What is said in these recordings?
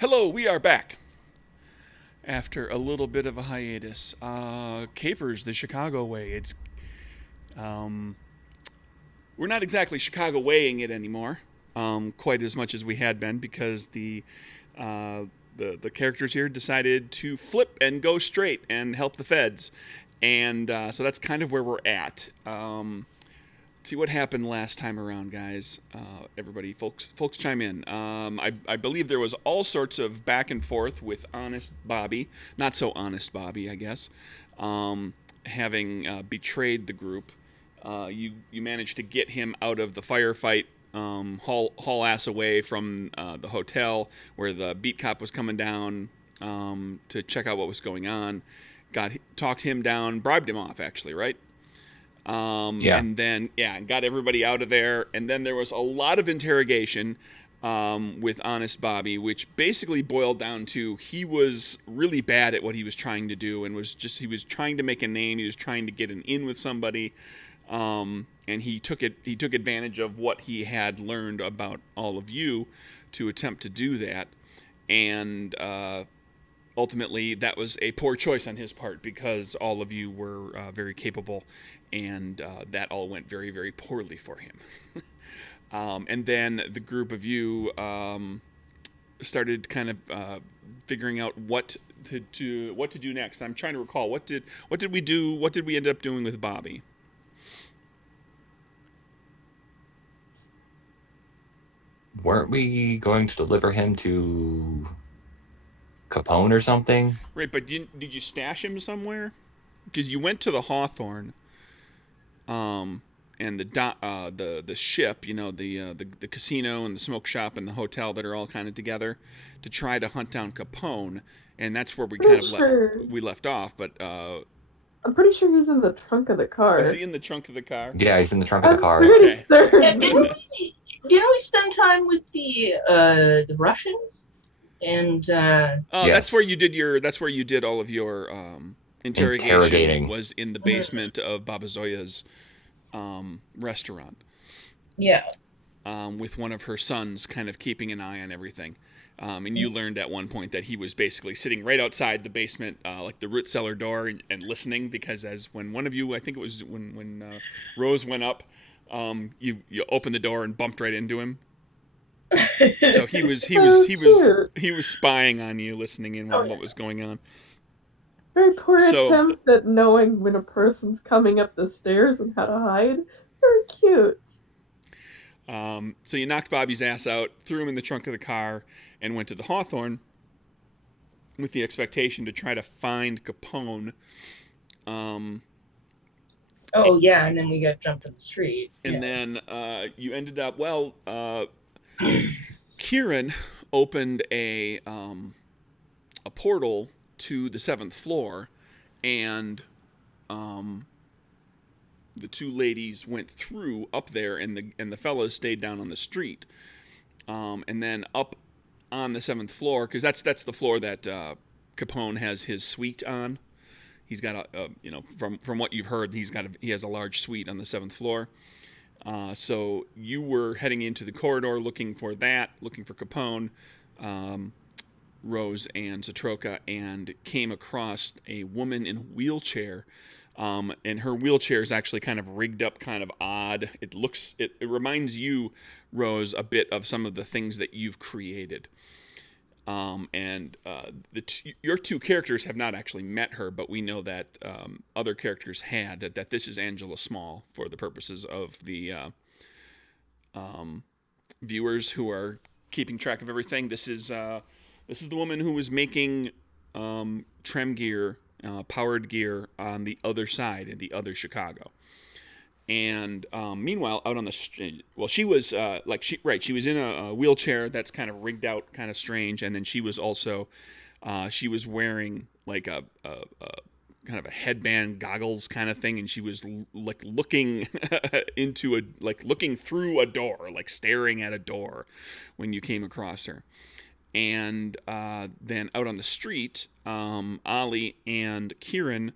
Hello, we are back after a little bit of a hiatus. Capers, the Chicago way. Um, we're not exactly Chicago weighing it anymore, quite as much as we had been because uh, the characters here decided to flip and go straight and help the feds, and so that's kind of where we're at. See what happened last time around, guys. Everybody, folks, chime in. I believe there was all sorts of back and forth with honest Bobby, not so honest Bobby, I guess, having betrayed the group. You managed to get him out of the firefight, haul ass away from the hotel where the beat cop was coming down to check out what was going on. Talked him down, bribed him off, actually, right? Yeah. And then, got everybody out of there. And then there was a lot of interrogation with Honest Bobby, which basically boiled down to he was really bad at what he was trying to do and he was trying to make a name. He was trying to get an in with somebody. And he took advantage of what he had learned about all of you to attempt to do that. And, ultimately, that was a poor choice on his part because all of you were very capable, and that all went very, very poorly for him. And then the group of you started kind of figuring out what to do next. I'm trying to recall what did we do? What did we end up doing with Bobby? Weren't we going to deliver him to Capone or something? Right, but did you stash him somewhere? Because you went to the Hawthorne, um, and the ship, the casino and the smoke shop and the hotel that are all kind of together to try to hunt down Capone, and that's where we kind Pretty of sure. left off. But I'm pretty sure he's in the trunk of the was he car. in the trunk of the car? Yeah, he's in the trunk of the I'm car. pretty Okay. Yeah, didn't certain. we spend time with the Russians? And That's where Yes. you did your. That's where you did all of your interrogation. Interrogating. Was in the mhm, basement of Baba Zoya's restaurant. yeah, With one of her sons kind of keeping an eye on everything. And you learned at one point that he was basically sitting right outside the basement, like the root cellar door, and listening because as when one of you, I think it was when Rose went up, you opened the door and bumped right into him. So So cute. he was spying on you, listening in oh on yeah, what was going on. Very poor So attempt at knowing when a person's coming up the stairs and how to hide. Very cute. so you knocked Bobby's ass out, threw him in the trunk of the car, and went to the Hawthorne with the expectation to try to find Capone. Um, oh yeah, and then we got jumped in the street. and Yeah, then you ended up, Kieran opened a portal to the seventh floor, and um, the two ladies went through up there, and the fellas stayed down on the street. And then up on the seventh floor, because that's the floor that Capone has his suite on. He's got from what you've heard, he has a large suite on the seventh floor. So you were heading into the corridor looking for Capone, um, Rose and Satroka, and came across a woman in a wheelchair. And her wheelchair is actually kind of rigged up, kind of odd. It reminds you, Rose, a bit of some of the things that you've created. And your two characters have not actually met her, but we know that other characters had. That this is Angela Small for the purposes of the um, viewers who are keeping track of everything. This is the woman who was making trem gear, powered gear on the other side in the other Chicago. And meanwhile, out on the street, well, she was she was in a wheelchair that's kind of rigged out, kind of strange, and then she was also she was wearing like a kind of a headband, goggles kind of thing, and she was like looking looking through a door, like staring at a door, when you came across her. And then out on the street, Ollie and Kieran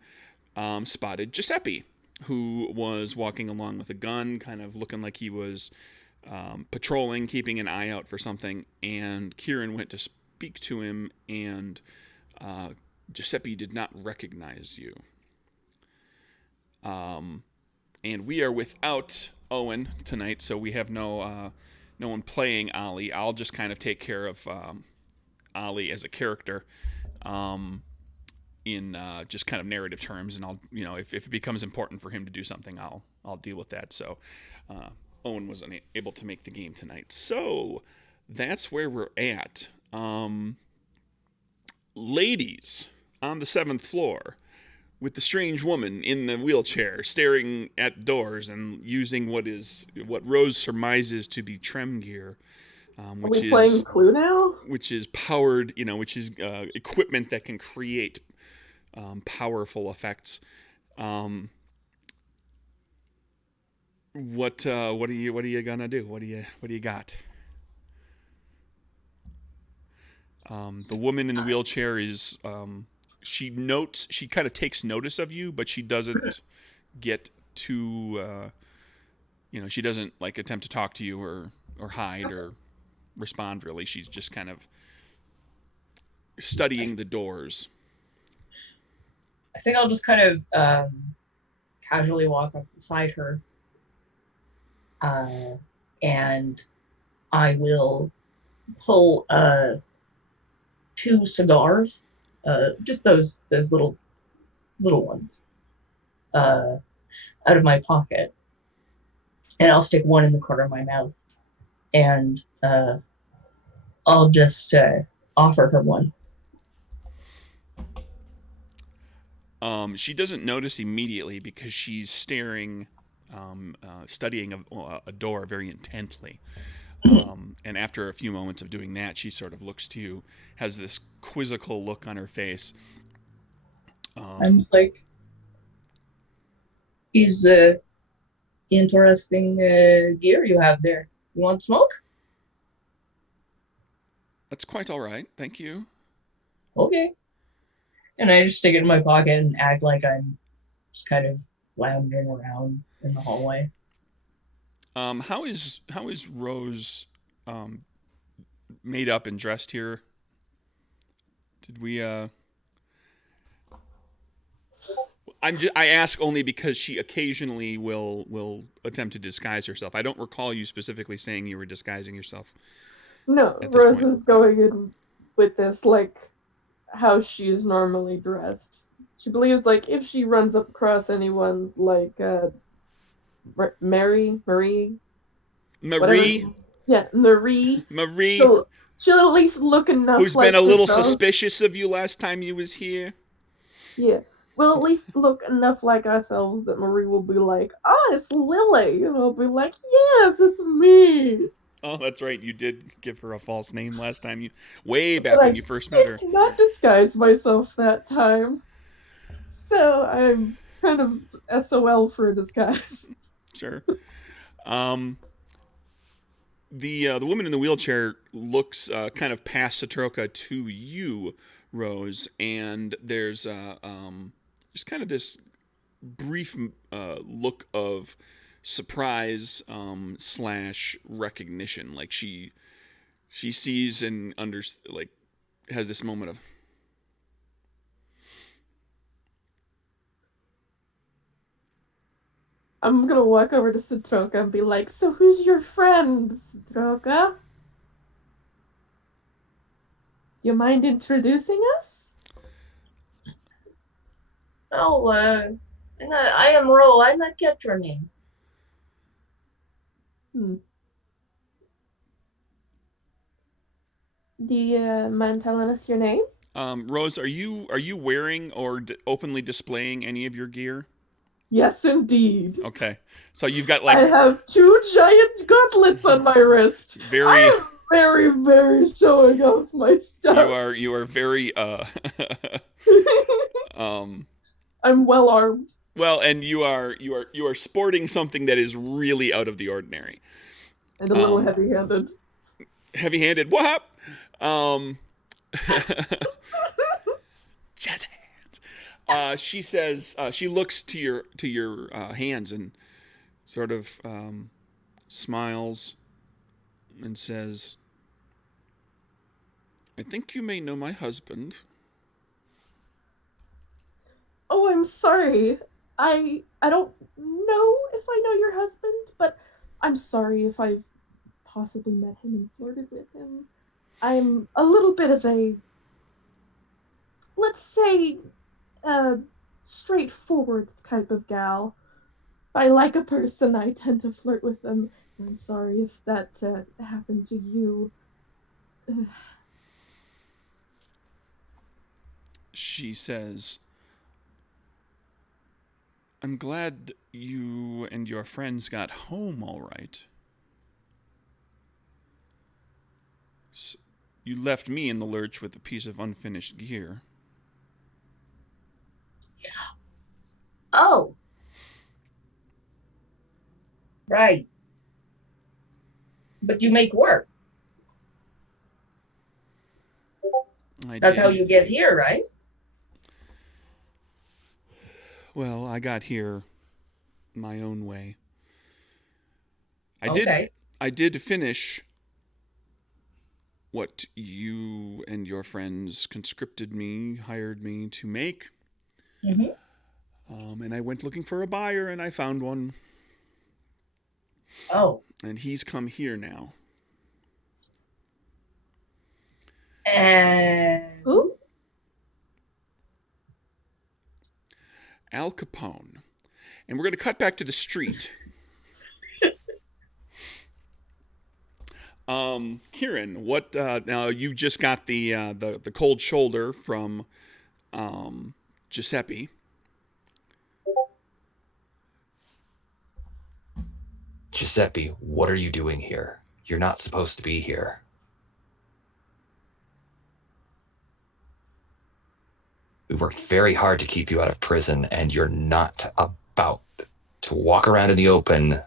spotted Giuseppe, who was walking along with a gun, kind of looking like he was patrolling, keeping an eye out for something. And Kieran went to speak to him, and Giuseppe did not recognize you. And we are without Owen tonight, so we have no one playing Ollie. I'll just kind of take care of Ollie as a character in just kind of narrative terms, and I'll, if it becomes important for him to do something, I'll deal with that. So Owen was unable to make the game tonight, so that's where we're at. Ladies on the 7th floor, with the strange woman in the wheelchair staring at doors and using what Rose surmises to be trem gear, which Are we playing Clue now? which is powered, which is equipment that can create powerful effects. What are you gonna do? What do you got? The woman in the wheelchair is she kind of takes notice of you, but she doesn't get too she doesn't like attempt to talk to you or hide or respond really. She's just kind of studying the doors. I think I'll just kind of casually walk up beside her, and I will pull 2 cigars, just those little ones, out of my pocket, and I'll stick one in the corner of my mouth, and I'll just offer her one. She doesn't notice immediately because she's staring, studying a door very intently. And after a few moments of doing that, she sort of looks to you, has this quizzical look on her face. I'm like, is interesting gear you have there. You want smoke? That's quite all right, thank you. Okay. And I just stick it in my pocket and act like I'm just kind of lounging around in the hallway. How is Rose made up and dressed here? Did we I ask only because she occasionally will attempt to disguise herself. I don't recall you specifically saying you were disguising yourself. No, Rose is going in with this like how she is normally dressed. She believes like if she runs up across anyone like Marie, yeah, Marie, she'll at least look enough. Who's like been a little herself. Suspicious of you last time you was here. Yeah, we'll at least look enough like ourselves that Marie will be like, "Oh, it's Lily," and I'll be like, "Yes, it's me." Oh, that's right. You did give her a false name last time. Way back when you first met her. I did not disguise myself that time, so I'm kind of SOL for a disguise. Sure. The woman in the wheelchair looks kind of past Satroka to you, Rose, and there's just kind of this brief look of surprise / recognition. Like she sees and has this moment of, I'm gonna walk over to Satroka and be like, "So who's your friend, Satroka? You mind introducing us?" Oh, I am Ro. I not get your name. Do you mind telling us your name? Rose, are you wearing or openly displaying any of your gear? Yes, indeed. Okay, so you've got I have 2 giant gauntlets on my wrist. I am very, very showing off my stuff. You are very I'm well armed. Well, and you are sporting something that is really out of the ordinary. And a little heavy-handed. Heavy-handed. What? Jazz hands. She says she looks to your hands and sort of smiles and says, I think you may know my husband. Oh, I'm sorry. I don't know if I know your husband, but I'm sorry if I've possibly met him and flirted with him. I'm a little bit of a, let's say, a straightforward type of gal. If I like a person, I tend to flirt with them. I'm sorry if that happened to you. She says, I'm glad you and your friends got home all right. You left me in the lurch with a piece of unfinished gear. Oh, right. But you make work. I That's how did. you get here, right? Well, I got here my own way. I did. Okay. I did finish what you and your friends hired me to make. Mm-hmm. And I went looking for a buyer, and I found one. Oh. And he's come here now. And Who? Al Capone. And we're going to cut back to the street. Kieran, what? Now you just got the cold shoulder from Giuseppe. Giuseppe, what are you doing here? You're not supposed to be here. We worked very hard to keep you out of prison, and you're not about to walk around in the open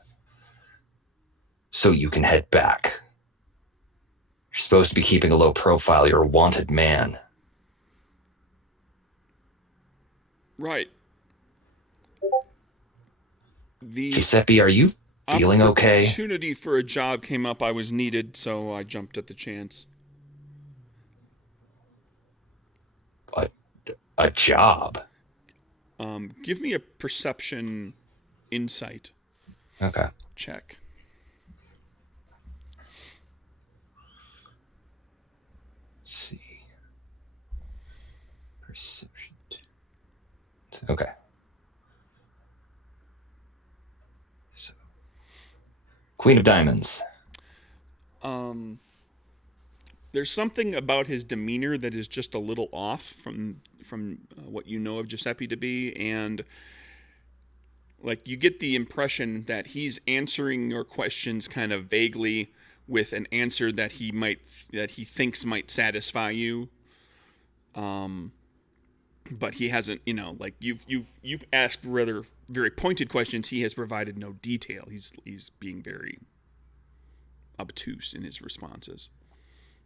so you can head back. You're supposed to be keeping a low profile. You're a wanted man. Right. The Giuseppe, are you feeling okay? opportunity for a job came up. I was needed, so I jumped at the chance. A job? Give me a perception insight Okay. check. Let's see. Perception. Okay. So, Queen of Diamonds. There's something about his demeanor that is just a little off from what you know of Giuseppe to be, and like you get the impression that he's answering your questions kind of vaguely with an answer that he thinks might satisfy you. But he hasn't, like you've asked rather very pointed questions. He has provided no detail. He's being very obtuse in his responses.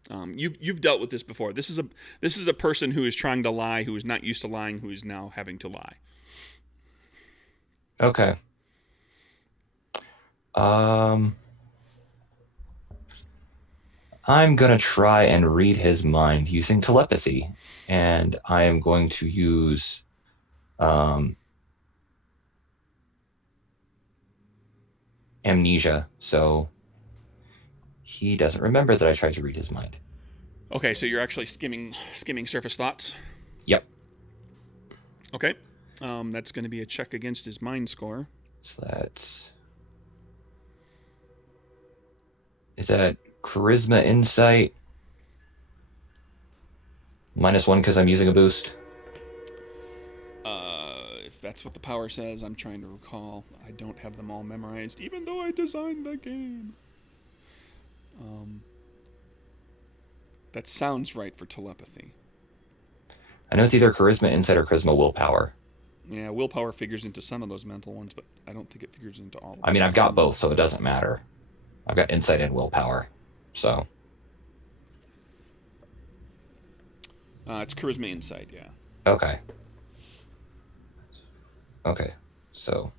You've dealt with this before. This is a person who is trying to lie, who is not used to lying, who is now having to lie. Okay. I'm gonna try and read his mind using telepathy, and I am going to use amnesia, so he doesn't remember that I tried to read his mind. Okay, so you're actually skimming surface thoughts. Yep. Okay, that's going to be a check against his mind score. So is that charisma insight -1 because I'm using a boost? If that's what the power says, I'm trying to recall. I don't have them all memorized, even though I designed the game. That sounds right for telepathy. I know it's either charisma insight or charisma willpower. Yeah, willpower figures into some of those mental ones, but I don't think it figures into all of them. I mean, I've got both, so it doesn't matter. I've got insight and willpower, so. It's charisma insight, yeah. Okay. Okay, so.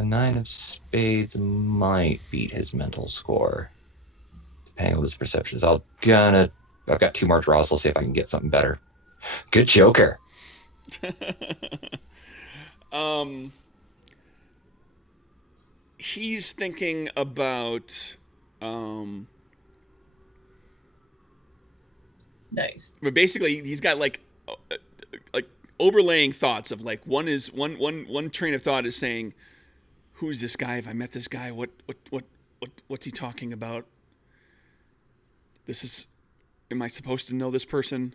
A 9 of spades might beat his mental score, depending on his perceptions. I've got 2 more draws. I'll see if I can get something better. Good joker. He's thinking about Nice. but basically he's got like overlaying thoughts of like one train of thought is saying, who's this guy? If I met this guy, what's he talking about? Am I supposed to know this person?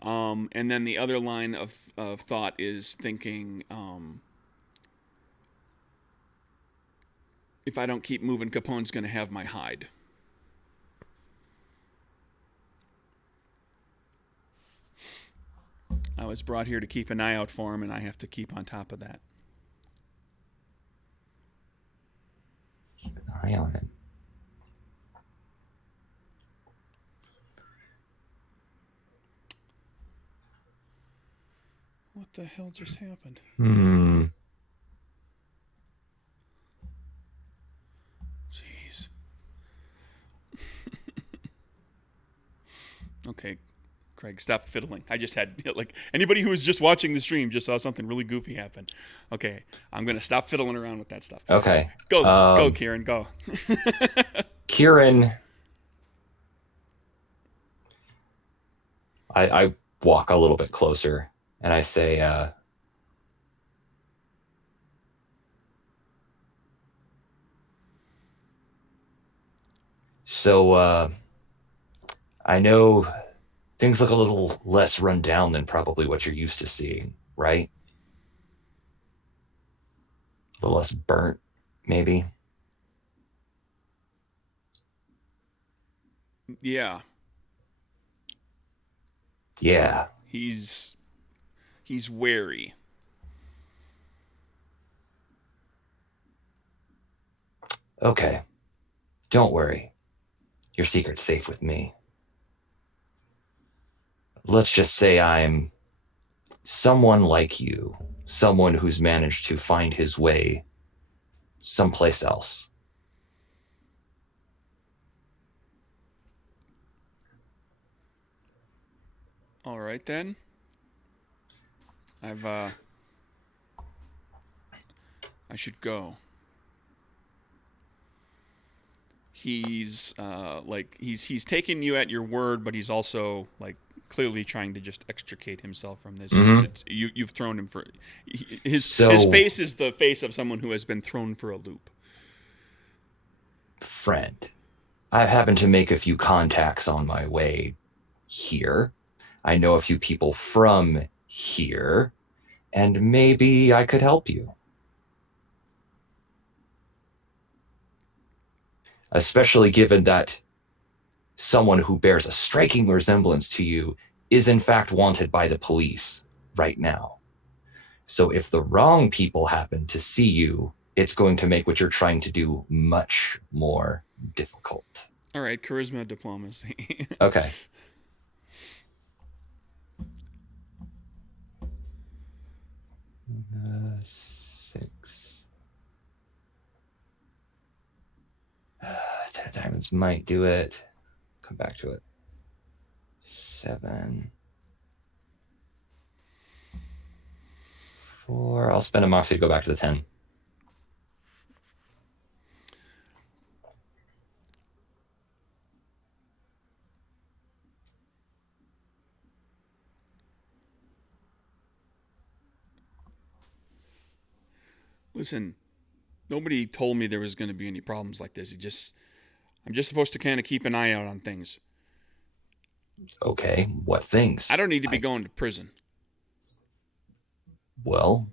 And then the other line of thought is thinking, if I don't keep moving, Capone's going to have my hide. I was brought here to keep an eye out for him, and I have to keep on top of that. Keep an eye on him. What the hell just happened? Jeez. Okay, Craig, stop fiddling. I just had, like, anybody who was just watching the stream just saw something really goofy happen. Okay, I'm going to stop fiddling around with that stuff. Okay. Go, Kieran, go. Kieran, I walk a little bit closer and I say, I know things look a little less run down than probably what you're used to seeing, right? A little less burnt, maybe. Yeah. Yeah. He's wary. Okay. Don't worry. Your secret's safe with me. Let's just say I'm someone like you, someone who's managed to find his way someplace else. All right, then. I should go. He's he's taking you at your word, but he's also like clearly trying to just extricate himself from this. Because you've thrown him for his face is the face of someone who has been thrown for a loop. Friend, I happen to make a few contacts on my way here. I know a few people from here, and maybe I could help you. Especially given that someone who bears a striking resemblance to you is in fact wanted by the police right now. So if the wrong people happen to see you, it's going to make what you're trying to do much more difficult. All right, charisma diplomacy. Okay. Six. Ten of diamonds might do it. Come back to it. 7. 4. I'll spend a moxie to go back to the 10. Listen, nobody told me there was going to be any problems like this. I'm just supposed to kind of keep an eye out on things. Okay, what things? I don't need to be going to prison. Well,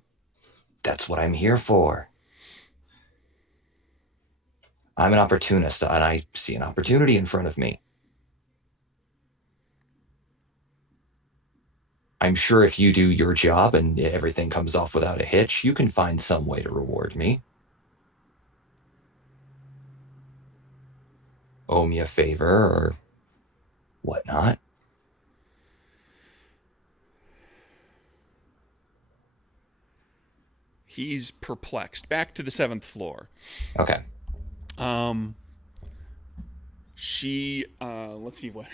that's what I'm here for. I'm an opportunist, and I see an opportunity in front of me. I'm sure if you do your job and everything comes off without a hitch, you can find some way to reward me. Owe me a favor or whatnot. He's perplexed. Back to the seventh floor. Okay. Um, she let's see what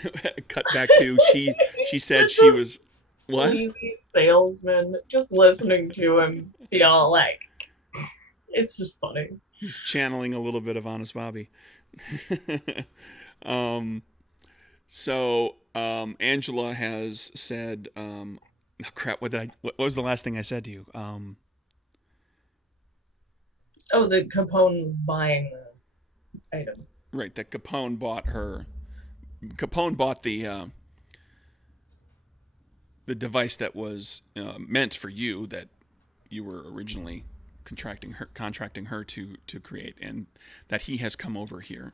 cut back to. She said It's she just was what? sleazy salesman. Just listening to him feel like it's just funny. He's channeling a little bit of Honest Bobby. um, Angela has said, oh, crap. What was the last thing I said to you? Oh, the Capone was buying the item. Right, that Capone bought her. Capone bought the device that was meant for you, that you were originally contracting her to create, and that he has come over here.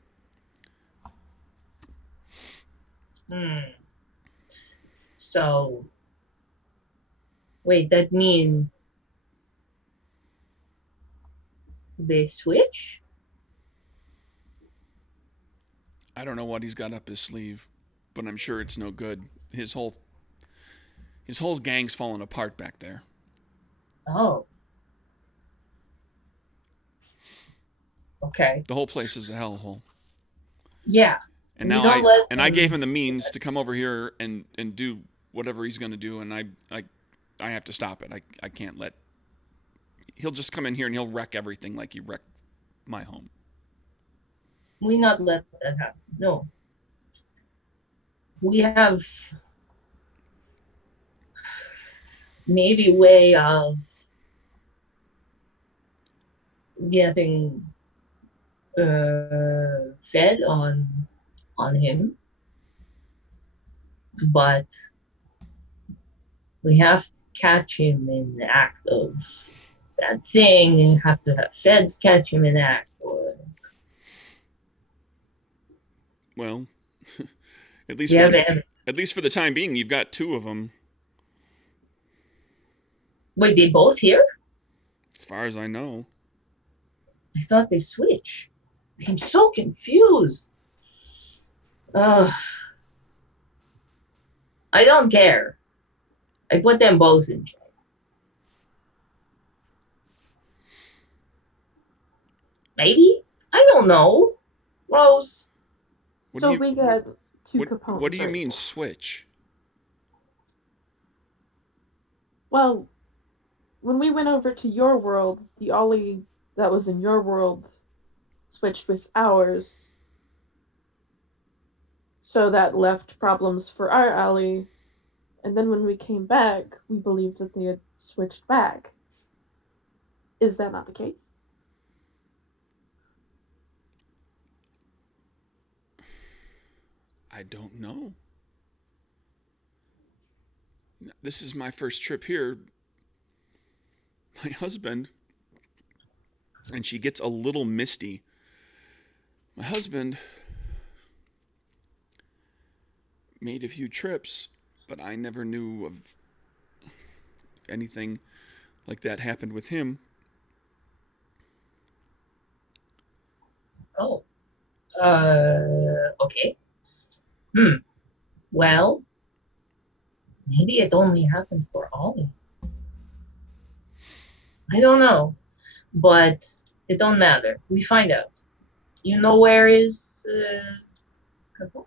So, wait, that mean they switch? I don't know what he's got up his sleeve, but I'm sure it's no good. His whole gang's falling apart back there. Oh, okay. The whole place is a hellhole. Yeah. And You now don't let I gave them. him the means to come over here and do whatever he's going to do, and I have to stop it. I can't let. He'll just come in here and he'll wreck everything like he wrecked my home. We not let that happen. No. We have maybe way of getting fed on him, but we have to catch him in the act of that thing, and you have to have feds catch him in the act. Or Well, at least you for have the to. at least for the time being, you've got two of them, Wait, they both here? as far as I know. I thought they switch. I'm so confused. Uh, I don't care. I put them both in jail. Maybe? I don't know. Rose. What do So you we got two what do Capones you right mean now. switch? Well, when we went over to your world, the Ollie that was in your world switched with ours. So that left problems for our alley. And then when we came back, we believed that they had switched back. Is that not the case? I don't know. This is my first trip here. My husband, and she gets a little misty. My husband made a few trips, but I never knew of anything like that happened with him. Oh. Okay. Well, maybe it only happened for Ollie. I don't know. But it don't matter. We find out. You know where is Capone?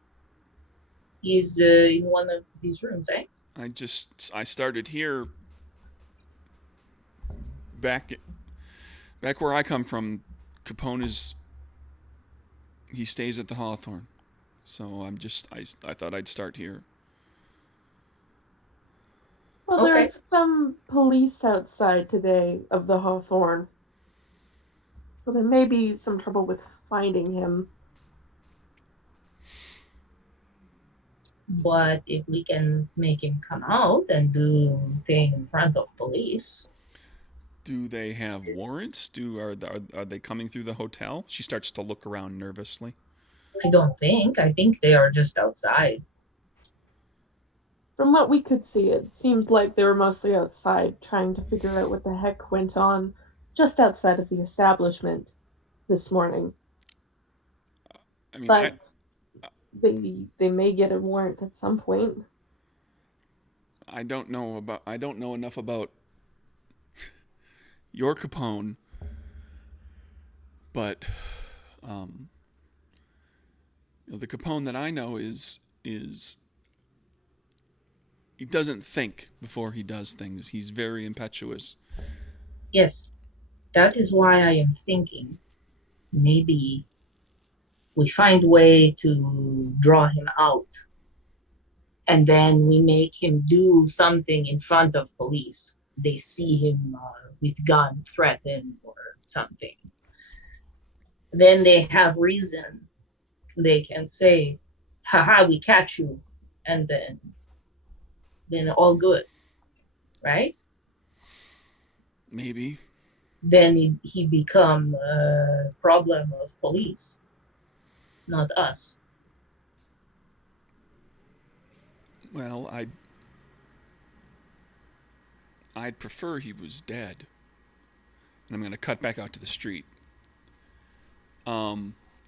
He's in one of these rooms, eh? I started here back back where I come from. Capone is he stays at the Hawthorne. So I thought I'd start here. Well, Okay. there's some police outside today of the Hawthorne. So there may be some trouble with finding him. But if we can make him come out and do thing in front of police, Do they have warrants? Are they coming through the hotel? She starts to look around nervously. I don't think. I think they are just outside. From what we could see, it seemed like they were mostly outside trying to figure out what the heck went on just outside of the establishment this morning. I mean, But they may get a warrant at some point. I don't know enough about You're Capone, but the Capone that I know is he doesn't think before he does things. He's very impetuous. Yes, that is why I am thinking maybe we find a way to draw him out, and then we make him do something in front of police. They see him with gun threatened or something. Then they have reason. They can say, haha, we catch you, and then all good, right? Maybe. Then he become a problem of police, not us. Well, I'd prefer he was dead. And I'm going to cut back out to the street.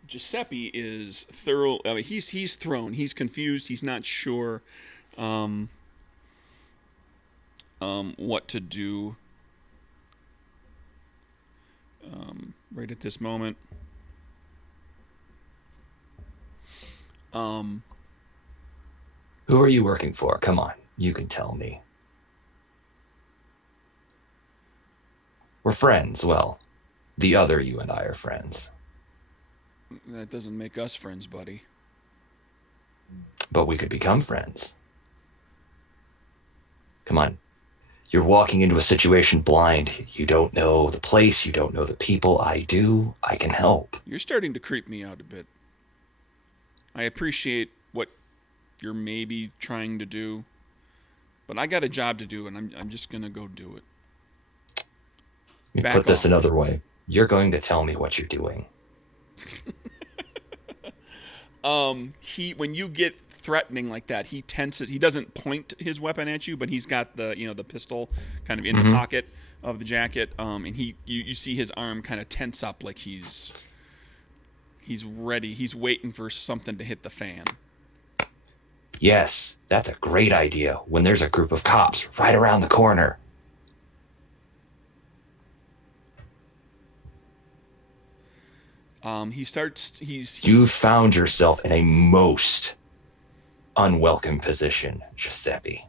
Giuseppe is thorough. I mean, he's thrown. He's confused. He's not sure what to do right at this moment. Who are you working for? Come on, you can tell me. We're friends. Well, the other you and I are friends. That doesn't make us friends, buddy. But we could become friends. Come on. You're walking into a situation blind. You don't know the place. You don't know the people. I do. I can help. You're starting to creep me out a bit. I appreciate what you're maybe trying to do, but I got a job to do, and I'm just gonna go do it. Let me put this another way. You're going to tell me what you're doing. When you get threatening like that, he tenses. He doesn't point his weapon at you, but he's got the pistol kind of in the pocket of the jacket. And you see his arm kind of tense up, like he's ready. He's waiting for something to hit the fan. Yes, that's a great idea. When there's a group of cops right around the corner. You found yourself in a most unwelcome position, Giuseppe.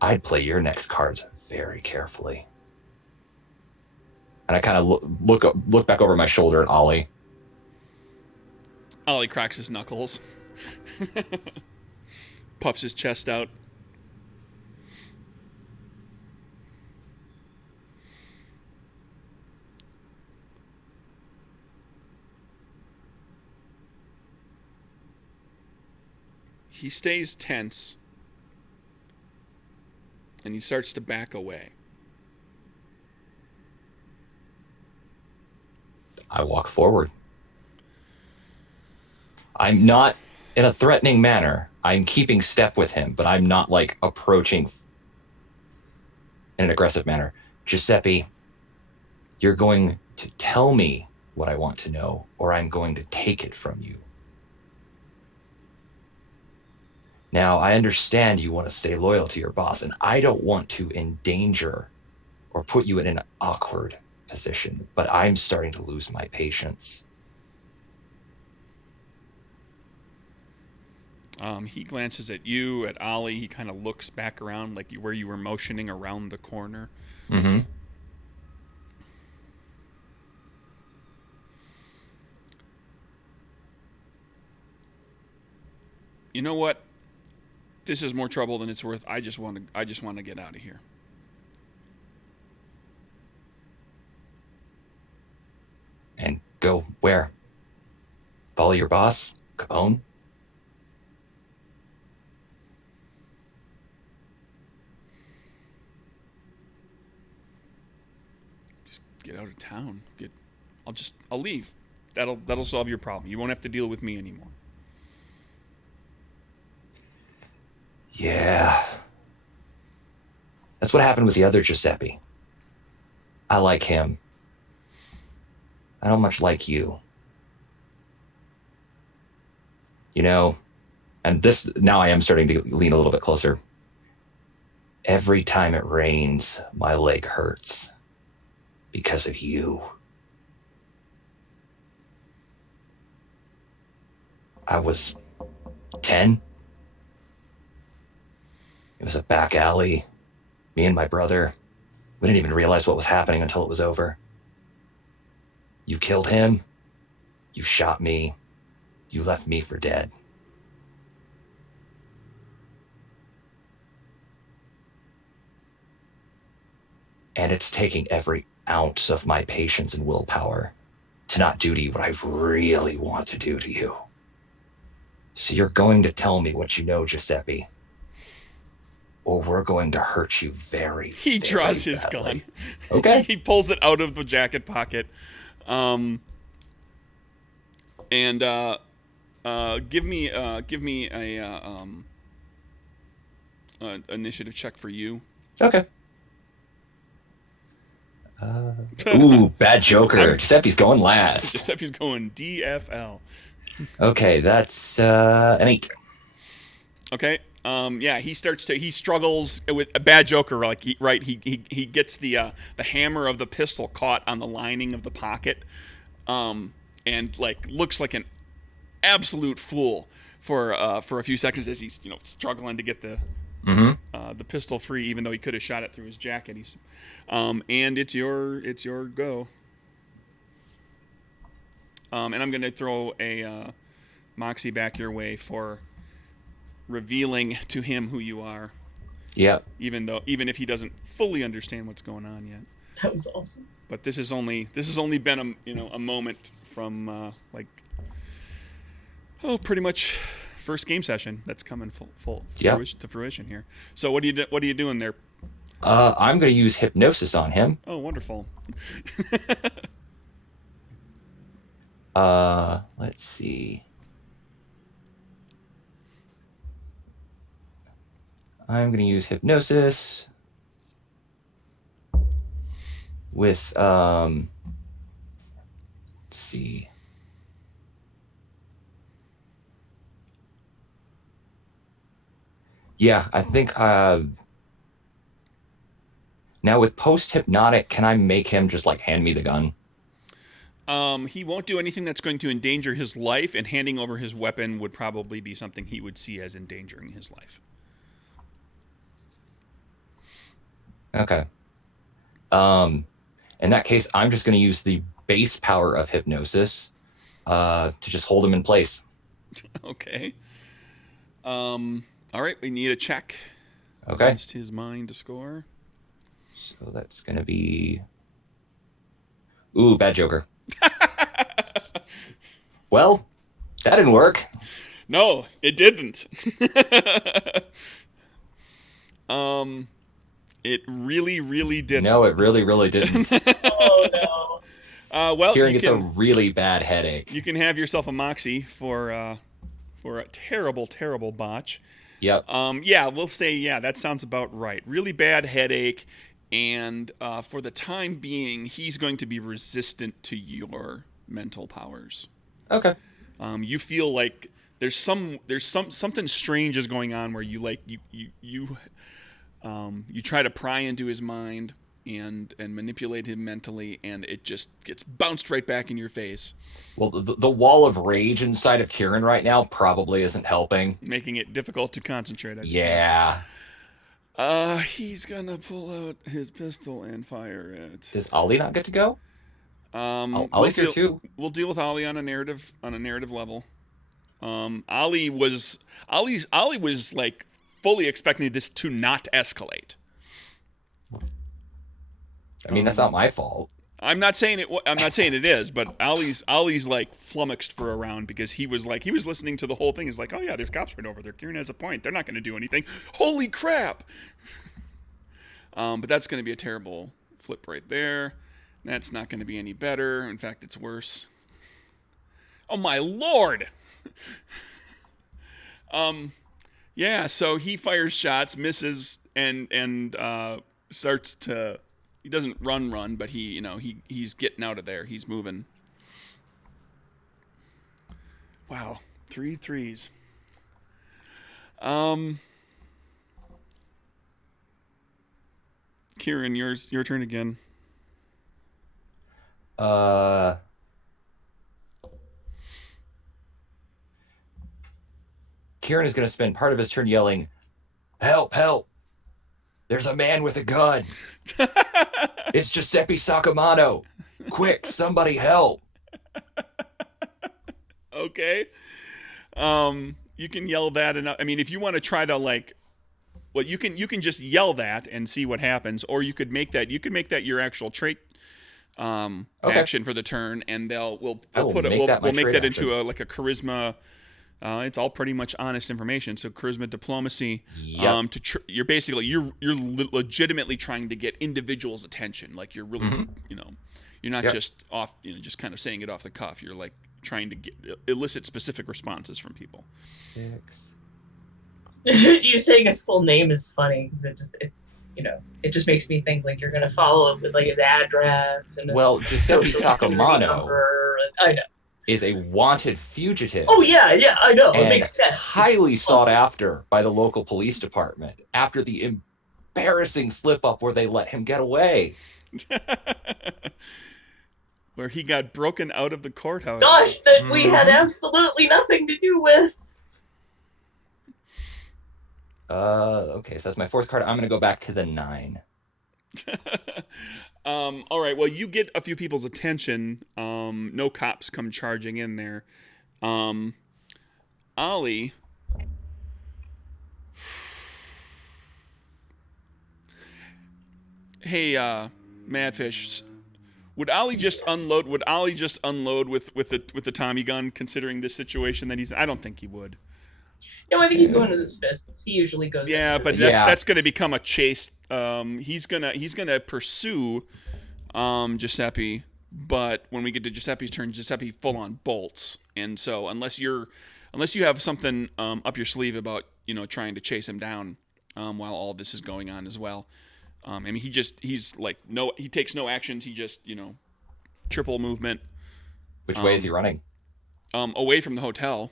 I'd play your next cards very carefully. And I kind of look back over my shoulder at Ollie. Ollie cracks his knuckles. Puffs his chest out. He stays tense, and he starts to back away. I walk forward. I'm not in a threatening manner. I'm keeping step with him, but I'm not like approaching in an aggressive manner. Giuseppe, you're going to tell me what I want to know, or I'm going to take it from you. Now, I understand you want to stay loyal to your boss, and I don't want to endanger or put you in an awkward position, but I'm starting to lose my patience. He glances at you, at Ollie. He kind of looks back around, like where you were motioning around the corner. Mm-hmm. You know what? This is more trouble than it's worth. I just want to get out of here. And go where? Follow your boss, Capone? Just get out of town. I'll leave. That'll solve your problem. You won't have to deal with me anymore. Yeah. That's what happened with the other Giuseppe. I like him. I don't much like you. You know, and this, now I am starting to lean a little bit closer. Every time it rains, my leg hurts. because of you. I was 10. It was a back alley. Me and my brother, we didn't even realize what was happening until it was over. You killed him. You shot me. You left me for dead. And it's taking every ounce of my patience and willpower to not do to you what I really want to do to you. So you're going to tell me what you know, Giuseppe, or we're going to hurt you very, He very draws his badly. gun. Okay. He pulls it out of the jacket pocket. And give me a initiative check for you. Okay. Ooh, bad Joker. Giuseppe's going last. Giuseppe's going DFL. Okay, that's an 8. Okay. Yeah, he struggles with a bad Joker. Like he gets the hammer of the pistol caught on the lining of the pocket, and like looks like an absolute fool for a few seconds as he's struggling to get the pistol free, even though he could have shot it through his jacket. And it's your go. And I'm gonna throw a Moxie back your way for revealing to him who you are. Yep. Even if he doesn't fully understand what's going on yet. That was awesome. But this has only been a moment from pretty much first game session that's coming full to fruition here. So what are you doing there? I'm going to use hypnosis on him. Oh, wonderful. Let's see. I'm going to use hypnosis with, let's see. Yeah, I think, now with post-hypnotic, can I make him just, like, hand me the gun? He won't do anything that's going to endanger his life, and handing over his weapon would probably be something he would see as endangering his life. Okay. In that case, I'm just going to use the base power of hypnosis to just hold him in place. Okay. All right, we need a check. Okay. Against his mind to score. So that's going to be... Ooh, bad Joker. Well, that didn't work. No, it didn't. It really, really didn't. No, it really, really didn't. Oh no. Well, Hearing it's a really bad headache. You can have yourself a Moxie for a terrible, terrible botch. Yep. Yeah, we'll say that sounds about right. Really bad headache, and for the time being, he's going to be resistant to your mental powers. Okay. You feel like there's something strange is going on where you try to pry into his mind and manipulate him mentally, and it just gets bounced right back in your face. Well, the wall of rage inside of Kieran right now probably isn't helping. Making it difficult to concentrate, I suppose. Yeah. He's gonna pull out his pistol and fire it. Does Ollie not get to go? Ollie's here too. We'll deal with Ollie on a narrative level. Ollie was like fully expecting this to not escalate. I mean, that's not my fault. I'm not saying it is, but Ollie's like flummoxed for a round because he was listening to the whole thing. He's like, oh yeah, there's cops right over there. Kieran has a point. They're not going to do anything. Holy crap! But that's going to be a terrible flip right there. That's not going to be any better. In fact, it's worse. Oh my lord! Yeah. So he fires shots, misses, and starts to. He doesn't run, but he's getting out of there. He's moving. Wow, 3 threes. Kieran, your turn again. Uh, Kieran is going to spend part of his turn yelling, "Help! Help! There's a man with a gun! It's Giuseppe Sacamano! Quick, somebody help!" Okay. You can yell that enough. I mean, if you want to try to like, well, you can just yell that and see what happens, or you could make that your actual trait Okay, action for the turn, and we'll I will put it make that my we'll make trade that action. into like a charisma. It's all pretty much honest information. So charisma, diplomacy. Yep. You're basically legitimately trying to get individuals' attention. Like you're really Mm-hmm. you're not Yep. just off just kind of saying it off the cuff. You're like trying to elicit specific responses from people. 6. You saying his full name is funny because it just makes me think like you're gonna follow up with like his address and his Well, Giuseppe social security Sacamano number. I know. is a wanted fugitive. Oh yeah, I know. It And makes sense. highly It's sought funny. after by the local police department after the embarrassing slip up where they let him get away. Where he got broken out of the courthouse. Gosh, that we had Mhm. absolutely nothing to do with. Okay, so that's my 4th card. I'm gonna go back to the 9. All right. Well, you get a few people's attention. No cops come charging in there. Ollie. Hey, Madfish. Would Ollie just unload? Would Ollie just unload with the Tommy gun? Considering this situation that he's, I don't think he would. No, I think he'd go into his fists. He usually goes. Yeah, into but the- that's going to become a chase. He's gonna pursue Giuseppe, but when we get to Giuseppe's turn, Giuseppe full on bolts, and so unless you have something up your sleeve about trying to chase him down while all this is going on as well. I mean, he's like he takes no actions. He just triple movement Which way is he running? away from the hotel.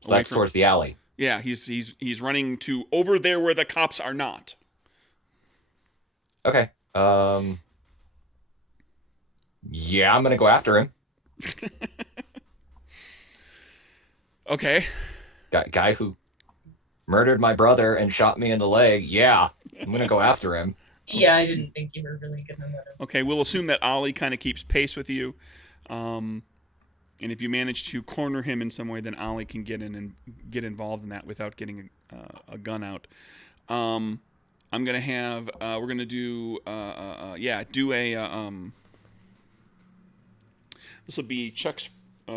So that's towards the alley. Yeah, he's running to over there where the cops are not. Okay. Yeah, I'm gonna go after him. Okay. Guy who murdered my brother and shot me in the leg. Yeah, I'm gonna go after him. Yeah, I didn't think you were really gonna let him. Okay, we'll assume that Ollie kind of keeps pace with you. And if you manage to corner him in some way, then Ollie can get in and get involved in that without getting a gun out. I'm gonna have we're gonna do do a this will be checks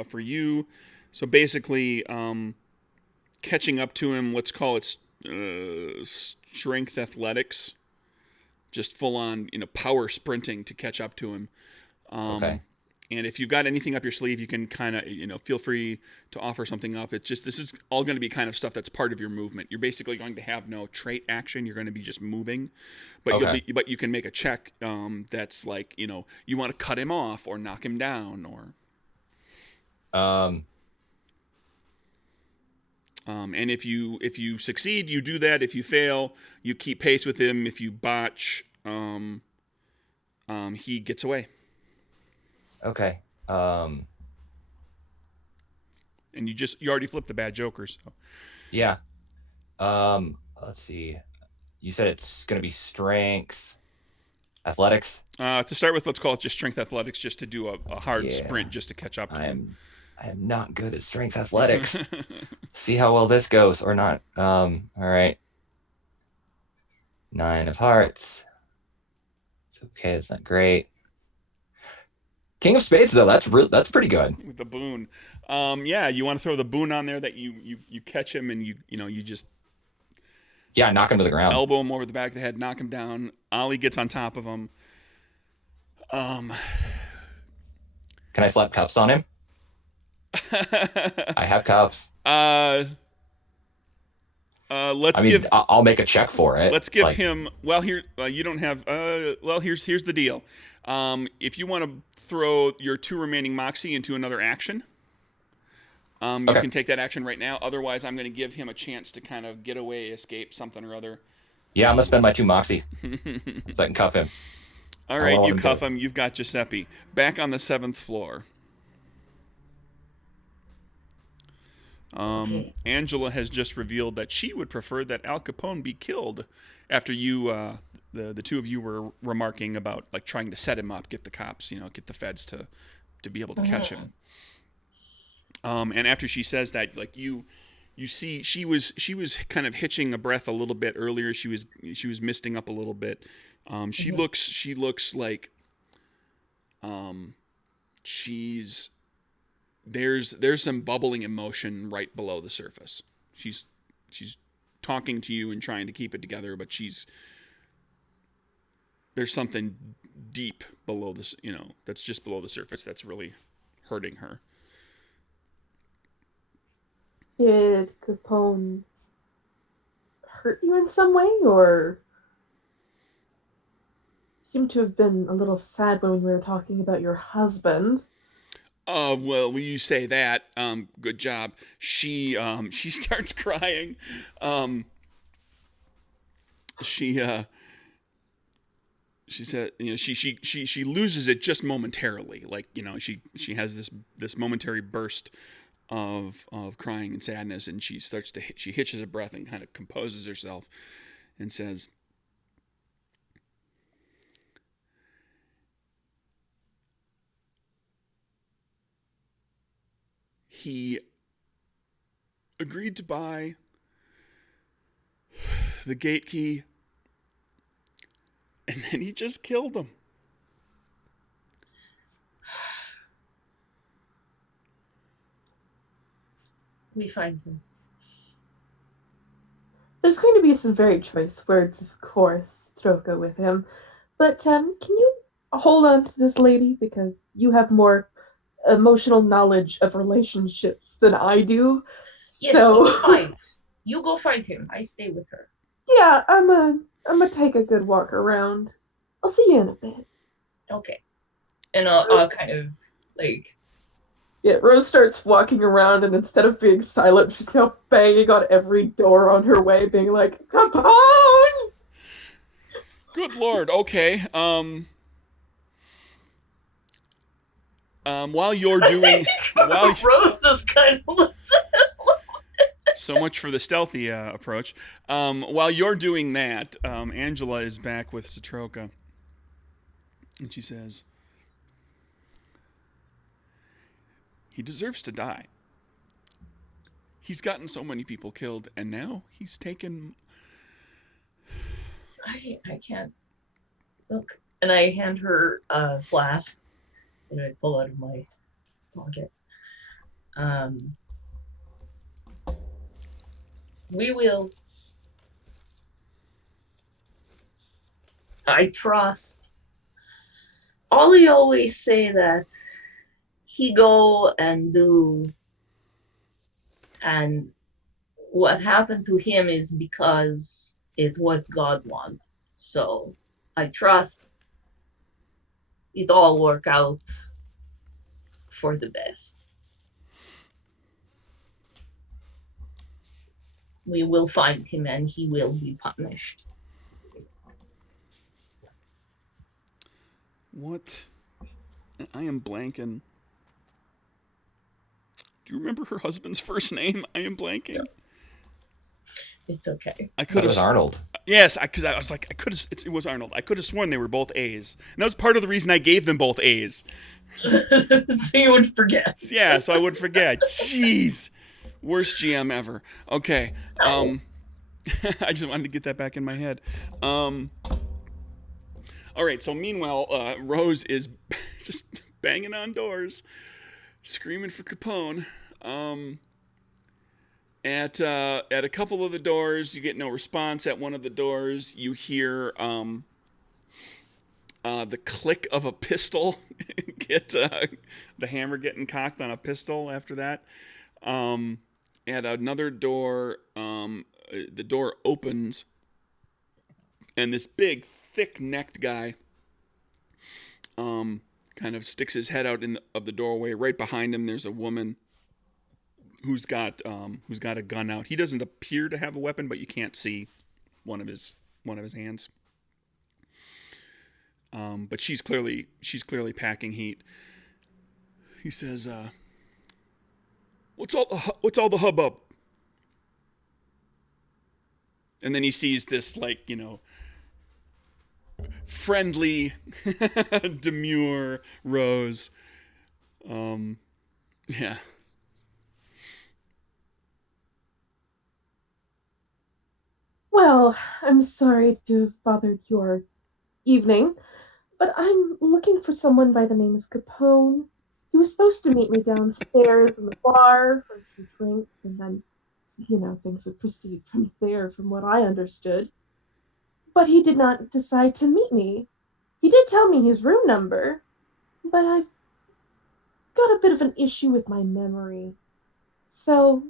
for you. So basically, catching up to him. Let's call it strength athletics, just full on power sprinting to catch up to him. Okay. And if you've got anything up your sleeve, you can kind of, feel free to offer something up. It's just, this is all going to be kind of stuff that's part of your movement. You're basically going to have no trait action. You're going to be just moving, but Okay. but you can make a check that's like, you want to cut him off or knock him down or. And if you succeed, you do that. If you fail, you keep pace with him. If you botch, he gets away. Okay. And you already flipped the bad jokers. So. Yeah. Let's see. You said it's gonna be strength, athletics. To start with, let's call it just strength athletics, just to do a hard Yeah. sprint, just to catch up to him. I am not good at strength athletics. See how well this goes or not. All right. 9 of hearts. It's okay. It's not great. King of spades though. That's pretty good. With the boon. Yeah, you want to throw the boon on there that you catch him and you just Yeah, knock him to the ground. elbow him over the back of the head, knock him down. Ollie gets on top of him. Can I slap cuffs on him? I have cuffs. I'll make a check for it. Let's give him. Well, here you don't have. Well, here's the deal. If you want to throw your 2 remaining moxie into another action, you can take that action right now. Otherwise, I'm going to give him a chance to kind of get away, escape something or other. Yeah, I'm gonna spend my 2 moxie so I can cuff him. All I want right, to let you him cuff go. him. You've got Giuseppe. Back on the 7th floor. Okay. Angela has just revealed that she would prefer that Al Capone be killed after you, the two of you were remarking about like trying to set him up, get the cops, get the feds to be able to catch him. And after she says that, like you see she was kind of hitching a breath a little bit earlier. She was misting up a little bit. She looks like she's there's some bubbling emotion right below the surface. She's talking to you and trying to keep it together, but there's something deep below this, that's just below the surface that's really hurting her. Did Capone hurt you in some way, or seemed to have been a little sad when we were talking about your husband? Well, when you say that, good job. She starts crying. Um, she she said, she loses it just momentarily. Like, she has this momentary burst of crying and sadness, and she hitches a breath and kind of composes herself and says, he agreed to buy the gate key, and then he just killed him. We find him. There's going to be some very choice words, of course, Stroka, with him. But can you hold on to this lady, because you have more emotional knowledge of relationships than I do. Yes, So it's fine. You go find him. I stay with her. yeah, I'm gonna take a good walk around. I'll see you in a bit. Okay. And I'll kind of like. Yeah, Rose starts walking around, and instead of being silent, she's now banging on every door on her way, being like, Capone! Good Lord. Okay. While you're doing, Rose is kind of listen. so much for the stealthy approach. While you're doing that, Angela is back with Satroka, and she says, he deserves to die. He's gotten so many people killed, and now he's taken. I can't look. And I hand her a flash that I pull out of my pocket. We will. I trust. Ollie always say that he go and do, and what happened to him is because it's what God wants. So I trust it all work out for the best. We will find him and he will be punished. What? I am blanking. Do you remember her husband's first name? I am blanking. No. It's okay. I could That have. was Arnold. Yes, because I was like, I could have. It was Arnold. I could have sworn they were both A's, and that was part of the reason I gave them both A's. So you would forget. Yeah, so I would forget. Jeez, worst GM ever. Okay. I just wanted to get that back in my head. All right. So meanwhile, Rose is just banging on doors, screaming for Capone. At a couple of the doors, you get no response. At one of the doors, you hear the click of a pistol. Get the hammer getting cocked on a pistol. After that, at another door, the door opens, and this big, thick-necked guy kind of sticks his head out of the doorway. Right behind him, there's a woman who's got a gun out. He doesn't appear to have a weapon, but you can't see one of his hands. But she's clearly packing heat. He says, what's all the hubbub? And then he sees this, like, friendly, demure Rose. Yeah. Well, I'm sorry to have bothered your evening, but I'm looking for someone by the name of Capone. He was supposed to meet me downstairs in the bar for a few drinks, and then, things would proceed from there, from what I understood. But he did not decide to meet me. He did tell me his room number, but I've got a bit of an issue with my memory. So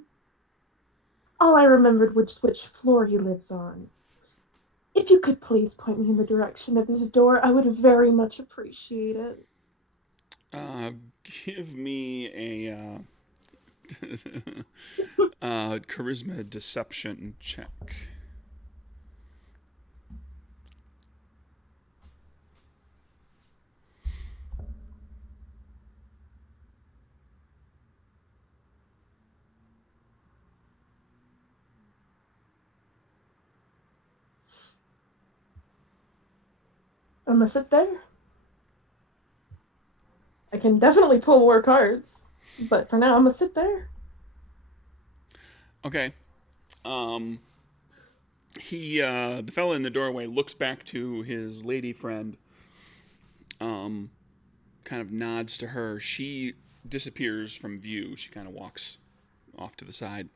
all I remembered was which floor he lives on. If you could please point me in the direction of his door, I would very much appreciate it. Give me a charisma deception check. I'm gonna sit there. I can definitely pull more cards, but for now, I'm gonna sit there. Okay. The fella in the doorway looks back to his lady friend, kind of nods to her. She disappears from view. She kind of walks off to the side.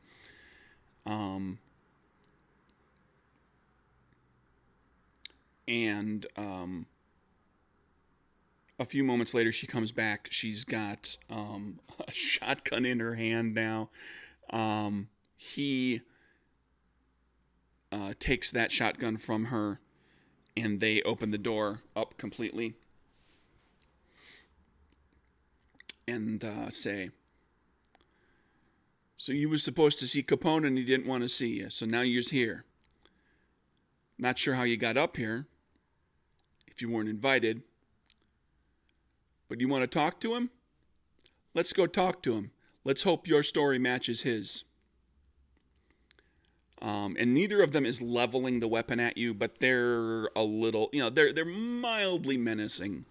And a few moments later, she comes back. She's got a shotgun in her hand now. He takes that shotgun from her, and they open the door up completely and say, "So you was supposed to see Capone and he didn't want to see you, so now you're here. Not sure how you got up here, if you weren't invited. But you want to talk to him? Let's go talk to him. Let's hope your story matches his." And neither of them is leveling the weapon at you, but they're a little, they're mildly menacing.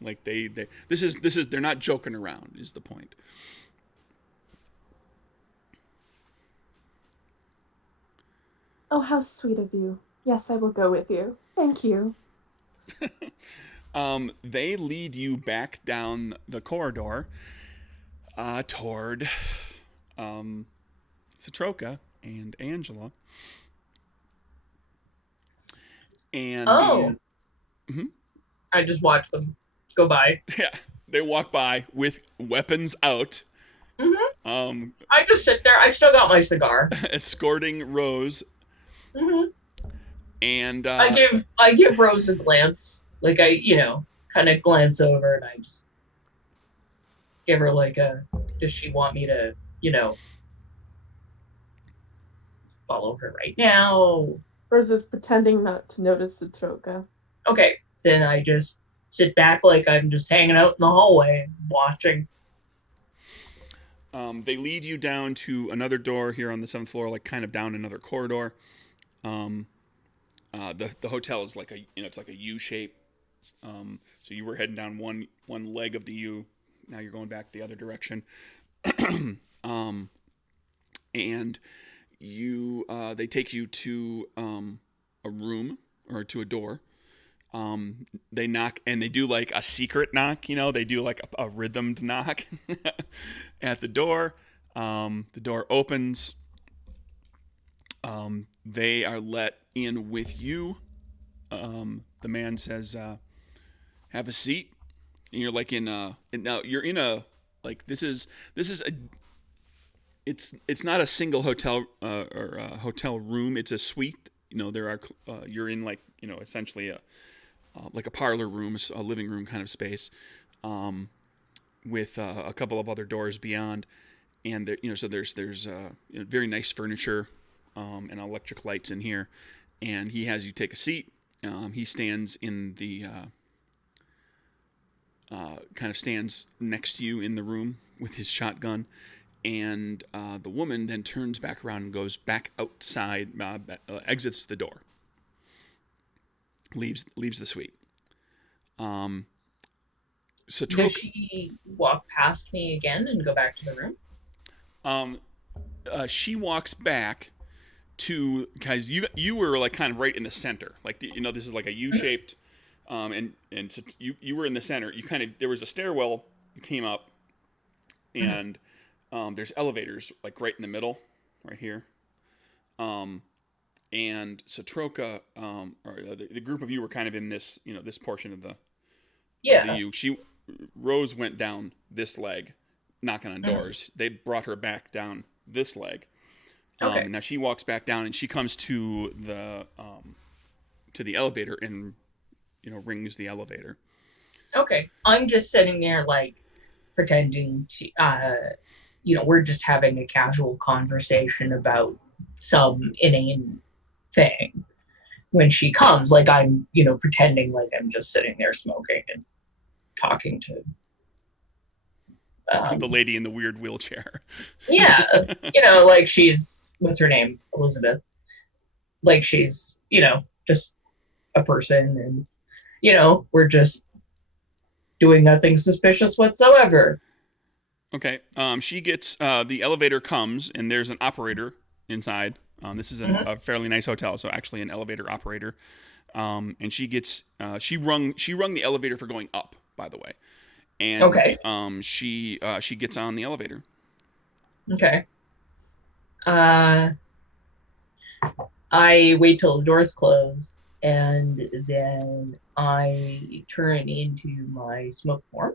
Like they're not joking around, is the point. Oh, how sweet of you. Yes, I will go with you. Thank you. They lead you back down the corridor toward Satroka and Angela. And Oh, Mhm. I just watched them go by. Yeah, they walk by with weapons out, I just sit there. I still got my cigar. escorting Rose. hmm And I give Rose a glance, like I kind of glance over, and I just give her like a. Does she want me to follow her right now? Rose is pretending not to notice Satroka. Okay, then I just sit back like I'm just hanging out in the hallway watching. They lead you down to another door here on the 7th floor, like kind of down another corridor. The hotel is like it's like a U shape. So you were heading down one leg of the U. Now you're going back the other direction. And they take you to a room or to a door. They knock, and they do like a secret knock. They do like a rhythmed knock at the door. The door opens. They are let in with you. The man says, "Have a seat." And you're like now you're in a, like, this is a, it's not a single hotel or a hotel room. It's a suite. There are you're in, like, essentially a like a parlor room, a living room kind of space, with a couple of other doors beyond, and there, so there's very nice furniture, and electric lights in here, and he has you take a seat. He stands in the kind of stands next to you in the room with his shotgun. And the woman then turns back around and goes back outside, exits the door, leaves the suite. So Does she walk past me again and go back to the room? She walks back to, guys. You were like kind of right in the center, like this is like a U-shaped, and so you were in the center. You kind of, there was a stairwell. You came up, and there's elevators like right in the middle, right here. And Satroka, or the group of you were kind of in this, this portion of the U. Rose went down this leg, knocking on doors. They brought her back down this leg. Okay. Now she walks back down and she comes to the elevator and rings the elevator. Okay. I'm just sitting there like pretending to we're just having a casual conversation about some inane thing. When she comes, like I'm, pretending like I'm just sitting there smoking and talking to the lady in the weird wheelchair. Yeah, like she's, what's her name? Elizabeth. Like she's, just a person, and we're just doing nothing suspicious whatsoever. Okay. She gets the elevator comes and there's an operator inside. This is a fairly nice hotel, so actually an elevator operator. And she gets she rung the elevator for going up, by the way. And okay. She gets on the elevator. Okay. I wait till the doors close, and then I turn into my smoke form.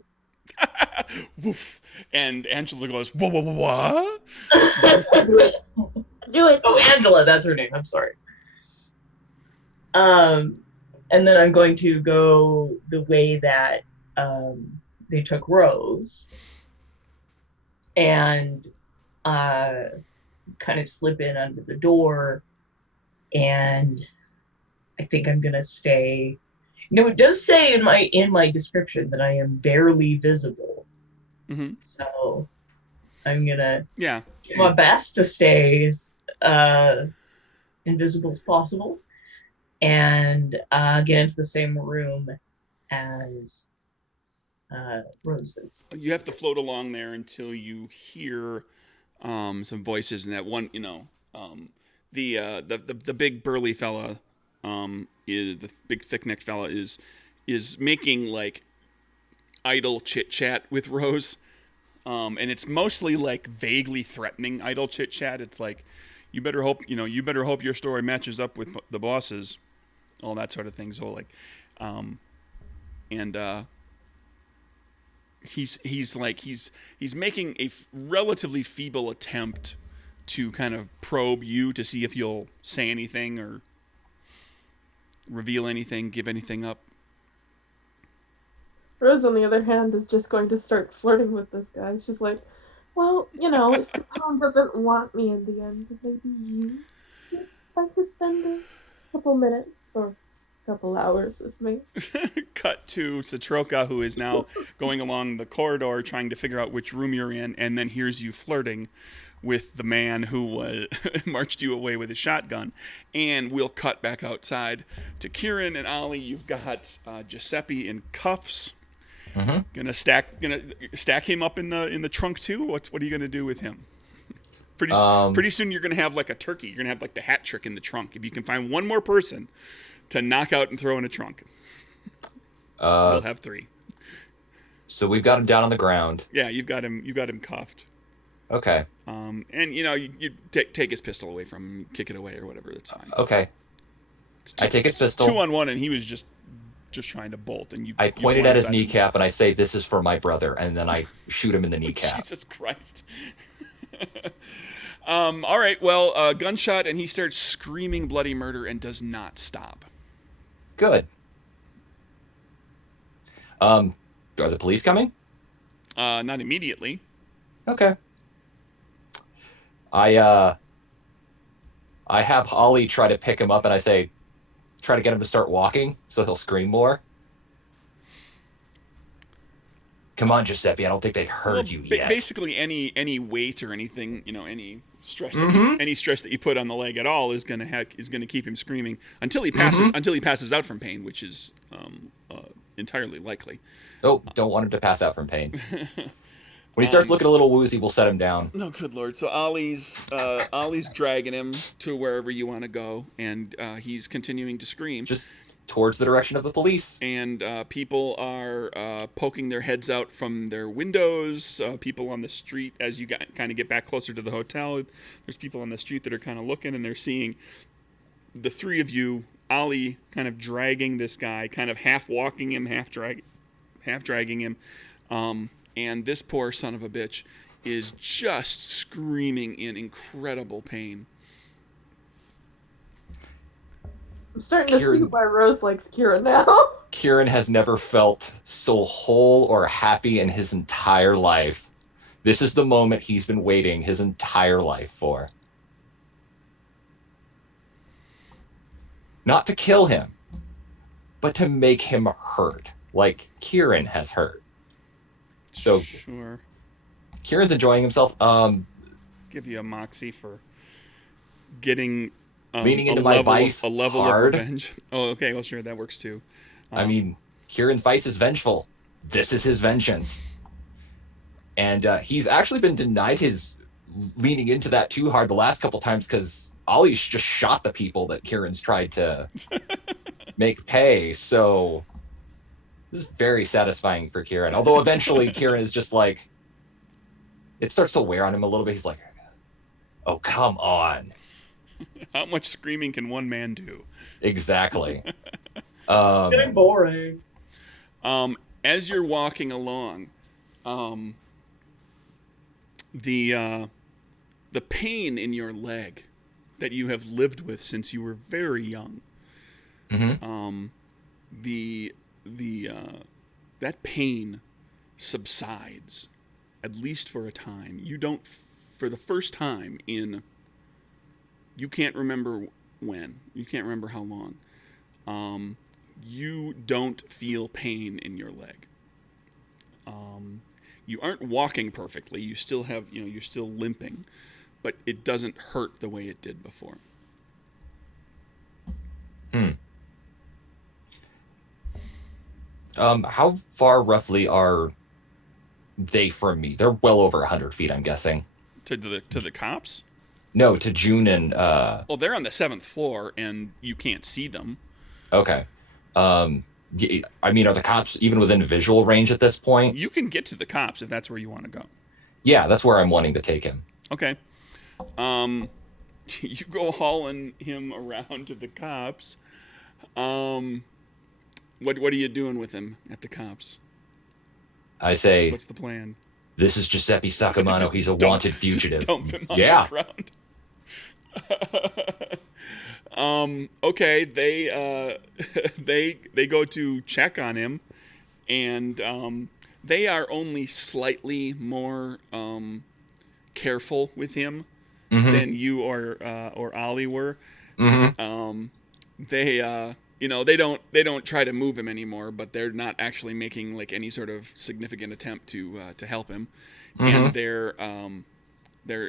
Woof. And Angela goes, what? Do it. Oh, Angela, that's her name. I'm sorry. And then I'm going to go the way that they took Rose, and kind of slip in under the door, and I think I'm gonna stay. It does say in my description that I am barely visible. Mm-hmm. So I'm gonna do my best to stay as invisible as possible, and get into the same room as Rose is. You have to float along there until you hear some voices, and that one, the big burly fella, is the big thick necked fella is making like idle chit chat with Rose, and it's mostly like vaguely threatening idle chit chat. It's like, you better hope your story matches up with the boss's, all that sort of thing. So like, he's making a relatively feeble attempt to kind of probe you to see if you'll say anything or reveal anything, give anything up. Rose, on the other hand, is just going to start flirting with this guy. She's like, well, if Capone doesn't want me in the end, maybe you would like to spend a couple minutes or a couple hours with me. Cut to Satroka, who is now going along the corridor trying to figure out which room you're in, and then hears you flirting with the man who marched you away with his shotgun. And we'll cut back outside to Kieran and Ollie. You've got Giuseppe in cuffs. Mm-hmm. Gonna stack him up in the trunk too. What are you gonna do with him? Pretty soon you're gonna have like a turkey. You're gonna have like the hat trick in the trunk. If you can find one more person to knock out and throw in a trunk, we'll have 3. So we've got him down on the ground. Yeah, you've got him cuffed. Okay. And you take his pistol away from him, kick it away or whatever. That's fine. Okay. I take his pistol. 2-on-1, and he was just trying to bolt. And I pointed at his kneecap and I say, "This is for my brother," and then I shoot him in the kneecap. Jesus Christ. All right. Well, gunshot, and he starts screaming bloody murder and does not stop. Good. Are the police coming? Not immediately. Okay. I have Ollie try to pick him up, and I say, try to get him to start walking so he'll scream more. Come on, Giuseppe. I don't think they've heard you yet. Basically any weight or anything, any stress Mm-hmm. any stress that you put on the leg at all is gonna keep him screaming until he Mm-hmm. passes out from pain, which is entirely likely. Oh, don't want him to pass out from pain. When he starts looking a little woozy, we'll set him down. No, good lord. So Ollie's dragging him to wherever you want to go, and he's continuing to scream. Just towards the direction of the police. And people are poking their heads out from their windows. People on the street, as you kind of get back closer to the hotel, there's people on the street that are kind of looking, and they're seeing the three of you, Ollie kind of dragging this guy, kind of half walking him, half dragging him. And this poor son of a bitch is just screaming in incredible pain. I'm starting to see why Rose likes Kira now. Kieran has never felt so whole or happy in his entire life. This is the moment he's been waiting his entire life for. Not to kill him, but to make him hurt, like Kieran has hurt. So sure. Kieran's enjoying himself. Give you a moxie for getting leaning into my vice a level hard. Of revenge. Oh, okay. Well, sure, that works too. I mean, Kieran's vice is vengeful. This is his vengeance, and he's actually been denied his leaning into that too hard the last couple times because Ollie's just shot the people that Kieran's tried to make pay. So this is very satisfying for Kieran. Although eventually Kieran is just like, it starts to wear on him a little bit. He's like, oh, come on. How much screaming can one man do? Exactly. Getting boring. As you're walking along, the pain in your leg that you have lived with since you were very young, mm-hmm. That pain subsides, at least for a time. You don't, for the first time in, you can't remember when, you can't remember how long, you don't feel pain in your leg. You aren't walking perfectly. You still have, you're still limping, but it doesn't hurt the way it did before. How far roughly are they from me? They're well over 100 feet, I'm guessing. To the cops? No, to June and... Well, they're on the 7th floor, and you can't see them. Okay. I mean, are the cops even within visual range at this point? You can get to the cops if that's where you want to go. Yeah, that's where I'm wanting to take him. Okay. You go hauling him around to the cops. What are you doing with him at the cops? I say... What's the plan? This is Giuseppe Sacamano. He's a wanted fugitive. Just dump him on the ground. Okay, they go to check on him, and they are only slightly more careful with him than you or Ollie were. They don't try to move him anymore, but they're not actually making like any sort of significant attempt to help him, and they're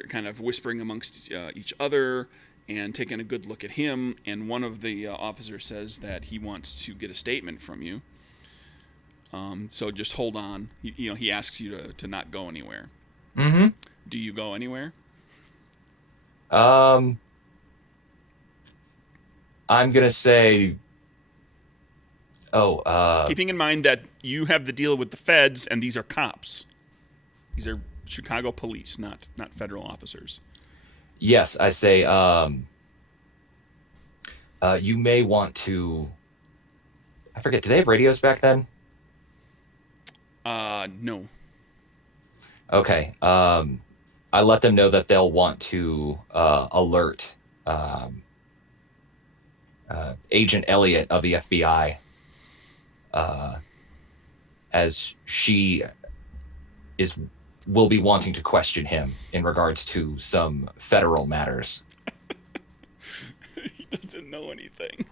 kind of whispering amongst each other and taking a good look at him. And one of the officers says that he wants to get a statement from you. So just hold on. He asks you to not go anywhere. Do you go anywhere? I'm gonna say... keeping in mind that you have the deal with the feds, and these are cops. These are Chicago police, not federal officers. Yes, I say, you may want to... I forget, did they have radios back then? No. Okay. I let them know that they'll want to alert Agent Elliott of the FBI, as she will be wanting to question him in regards to some federal matters. He doesn't know anything.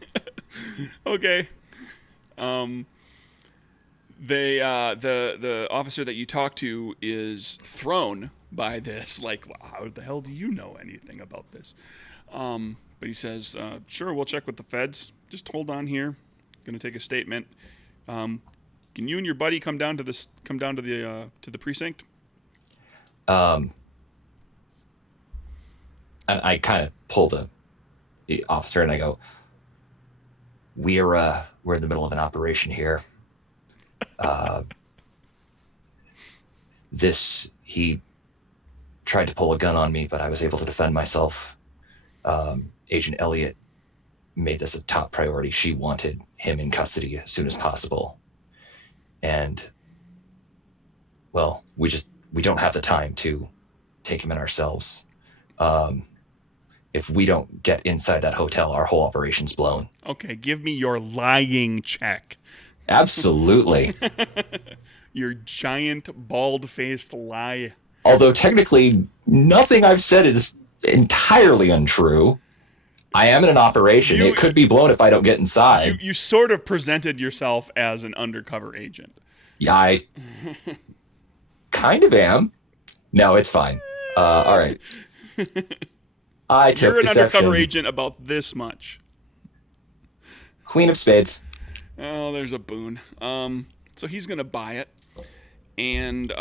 Okay. the officer that you talk to is thrown by this. Like, wow, how the hell do you know anything about this? But he says, "Sure, we'll check with the feds. Just hold on here. Going to take a statement. Can you and your buddy come down to the precinct?" And I kind of pull the officer and I go, we're in the middle of an operation here. He tried to pull a gun on me, but I was able to defend myself. Agent Elliott made this a top priority. She wanted him in custody as soon as possible. And, well, we don't have the time to take him in ourselves. If we don't get inside that hotel, our whole operation's blown. Okay, give me your lying check. Absolutely. Your giant bald-faced lie. Although technically nothing I've said is entirely untrue. I am in an operation. It could be blown if I don't get inside. You sort of presented yourself as an undercover agent. Yeah, I kind of am. No, it's fine. All right. I took You're an deception. undercover agent about this much. Queen of Spades. Oh, there's a boon. So he's gonna buy it, and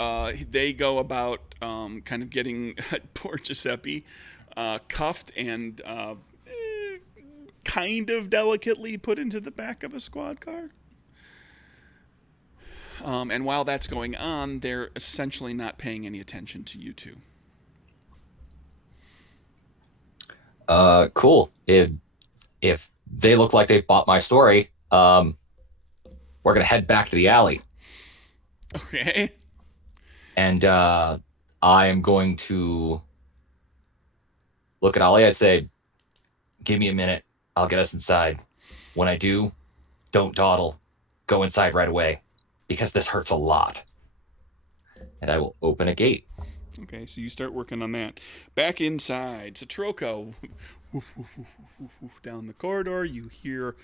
they go about kind of getting poor Giuseppe cuffed and kind of delicately put into the back of a squad car. And while that's going on, they're essentially not paying any attention to you two. Cool. If they look like they've bought my story, we're gonna head back to the alley. Okay. And I am going to look at Ollie. I say, give me a minute. I'll get us inside. When I do, don't dawdle. Go inside right away, because this hurts a lot. And I will open a gate. Okay, so you start working on that. Back inside, Satroko, down the corridor, you hear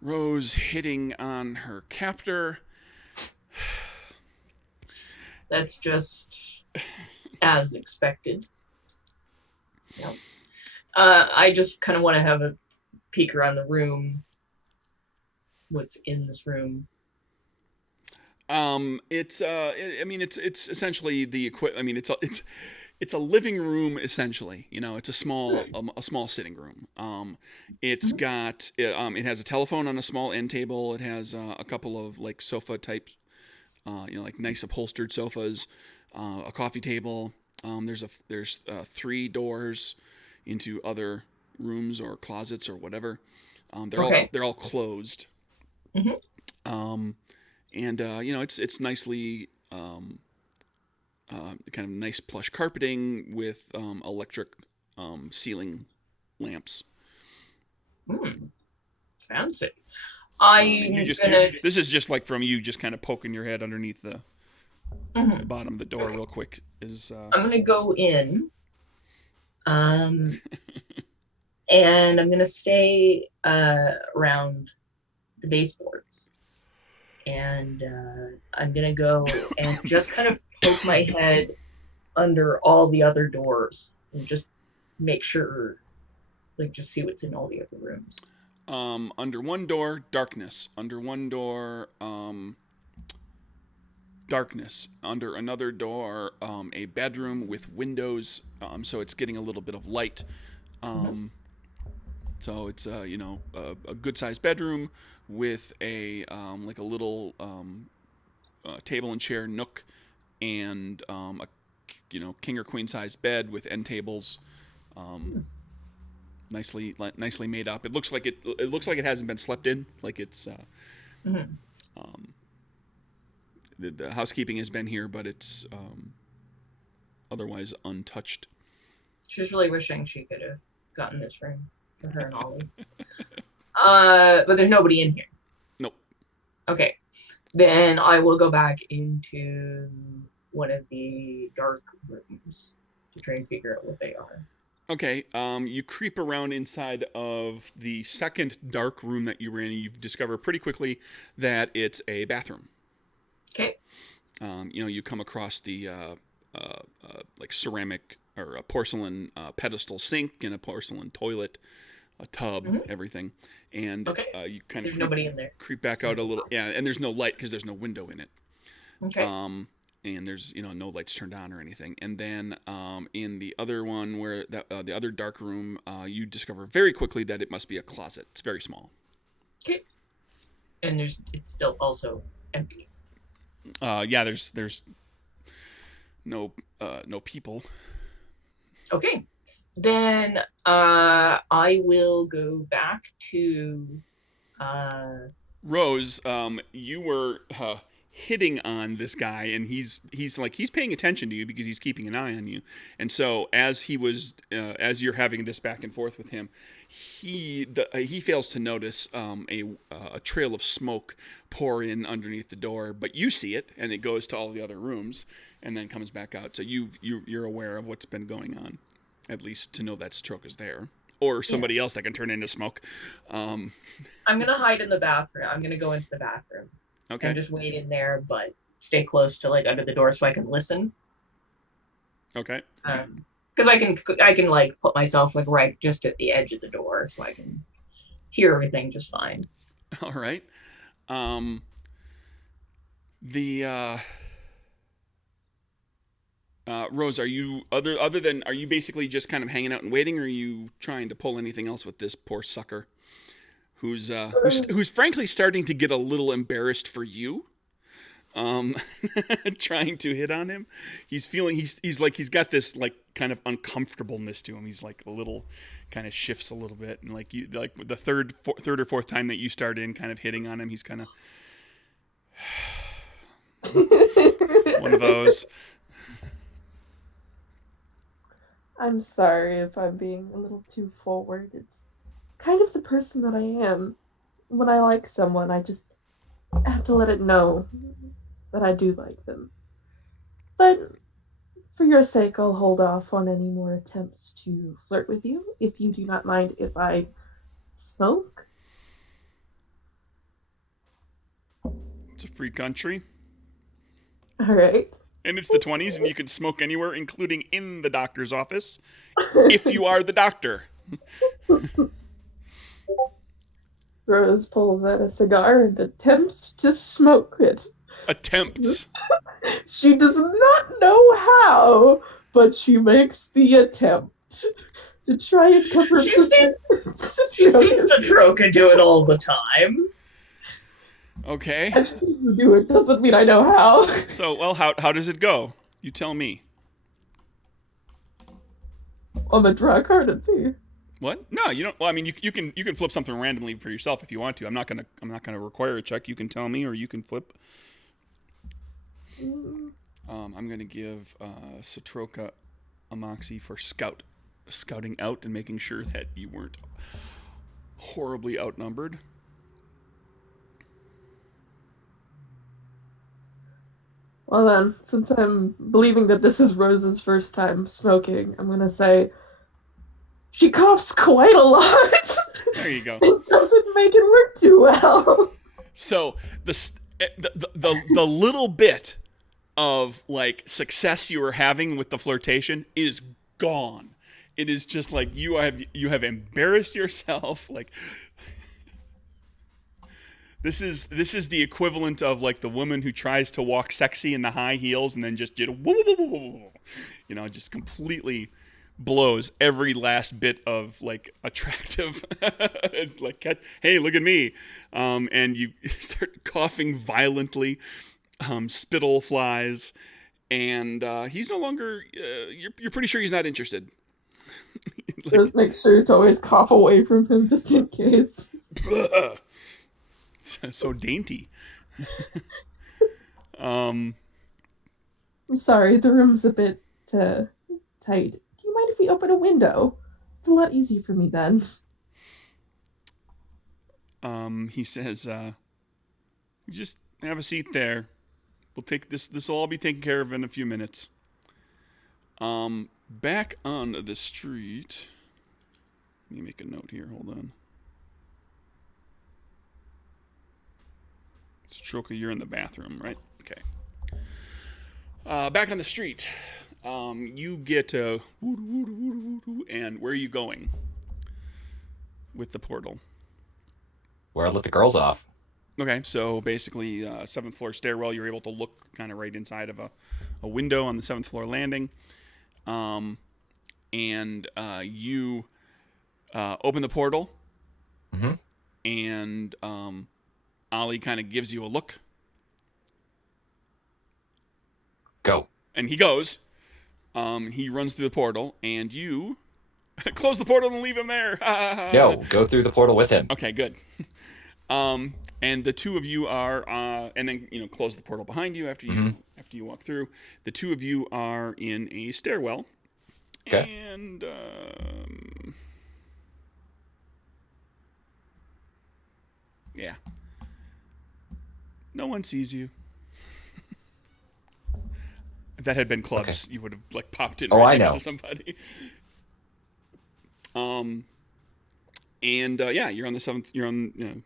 Rose hitting on her captor. That's just as expected. Yep. I just kind of want to have a peek around the room. What's in this room? It's essentially the equipment. I mean, it's a living room essentially. You know, it's a small sitting room. It's got it has a telephone on a small end table. It has a couple of like sofa type, like nice upholstered sofas, a coffee table. There's 3 doors into other rooms or closets or whatever. They're all closed. Mm-hmm. And it's nicely kind of nice plush carpeting with electric ceiling lamps. Fancy. This is just like from you just kind of poking your head underneath the bottom of the door real quick. I'm gonna go in, and I'm gonna stay around the baseboards. And I'm going to go and just kind of poke my head under all the other doors and just make sure, like, just see what's in all the other rooms. Under one door, darkness. Under one door, darkness. Under another door, a bedroom with windows, so it's getting a little bit of light. So it's a good-sized bedroom with a like a little table and chair nook, and a king or queen size bed with end tables, nicely made up. It looks like it hasn't been slept in. Like it's the housekeeping has been here, but it's otherwise untouched. She's really wishing she could have gotten this room for her and Ollie. But there's nobody in here. Nope. Okay. Then I will go back into one of the dark rooms to try and figure out what they are. Okay. You creep around inside of the second dark room that you were in, and you discover pretty quickly that it's a bathroom. Okay. You come across the like ceramic or a porcelain pedestal sink and a porcelain toilet, a tub, Hmm. everything, and Okay. you kind of There's nobody in there. creep back out a little. Yeah, and there's no light because there's no window in it. Okay. And there's no lights turned on or anything. And then in the other one where the other dark room, you discover very quickly that it must be a closet. It's very small. Okay. And it's still also empty. Yeah, there's no people. Okay. Then I will go back to uh, Rose, you were hitting on this guy, and he's paying attention to you because he's keeping an eye on you. And so as you're having this back and forth with him, he fails to notice a trail of smoke pour in underneath the door, but you see it, and it goes to all the other rooms, and then comes back out. So you're aware of what's been going on, at least to know that Stroke is there. Or somebody else that can turn into smoke. I'm gonna hide in the bathroom. I'm gonna go into the bathroom Okay. and just wait in there, but stay close to like under the door so I can listen. Okay. Because I can like put myself like right just at the edge of the door so I can hear everything just fine. All right. Um, the Rose, are you are you basically just kind of hanging out and waiting, or are you trying to pull anything else with this poor sucker, who's frankly starting to get a little embarrassed for you? Um, trying to hit on him. He's feeling he's like he's got this like kind of uncomfortableness to him. He's like a little kind of shifts a little bit, and like you like the third or fourth time that you start in kind of hitting on him, he's kind of one of those. I'm sorry if I'm being a little too forward. It's kind of the person that I am. When I like someone, I just have to let it know that I do like them. But for your sake, I'll hold off on any more attempts to flirt with you, if you do not mind if I smoke. It's a free country. All right. And it's the 20s, and you can smoke anywhere, including in the doctor's office, if you are the doctor. Rose pulls out a cigar and attempts to smoke it. Attempts. She does not know how, but she makes the attempt to try and cover She seems to Troke and do it all the time. Okay. I've seen you do it, doesn't mean I know how. So, well, how does it go? You tell me. I'm gonna draw a card and see. What? No, you don't. Well, I mean, you can flip something randomly for yourself if you want to. I'm not gonna require a check. You can tell me, or you can flip. I'm gonna give Satroka a moxie for scouting out and making sure that you weren't horribly outnumbered. Well then, since I'm believing that this is Rose's first time smoking, I'm gonna say she coughs quite a lot. There you go. It doesn't make it work too well. So the little bit of like success you were having with the flirtation is gone. It is just like you have embarrassed yourself. Like this is the equivalent of like the woman who tries to walk sexy in the high heels and then just just completely blows every last bit of like attractive like hey, look at me, and you start coughing violently, spittle flies, and he's no longer you're pretty sure he's not interested. Like, just make sure to always cough away from him just in case. So dainty. I'm sorry, the room's a bit tight. Do you mind if we open a window? It's a lot easier for me then. He says, you just have a seat there. We'll take this. This will all be taken care of in a few minutes. Back on the street. Let me make a note here. Hold on. Stroker, you're in the bathroom, right? Okay. Back on the street, you get and where are you going with the portal? Where I let the girls off. Okay, so basically, 7th floor stairwell. You're able to look kind of right inside of a window on the 7th floor landing, and you open the portal, Mm-hmm. and Ollie kind of gives you a look, Go. and he goes. He runs through the portal, and you close the portal and leave him there. No, go through the portal with him. Okay, good. And the two of you are, and then close the portal behind you after you walk through. The two of you are in a stairwell, Okay. and yeah, no one sees you. If that had been clubs, you would have like popped in right next to somebody. And yeah, you're on the 7th. You're on,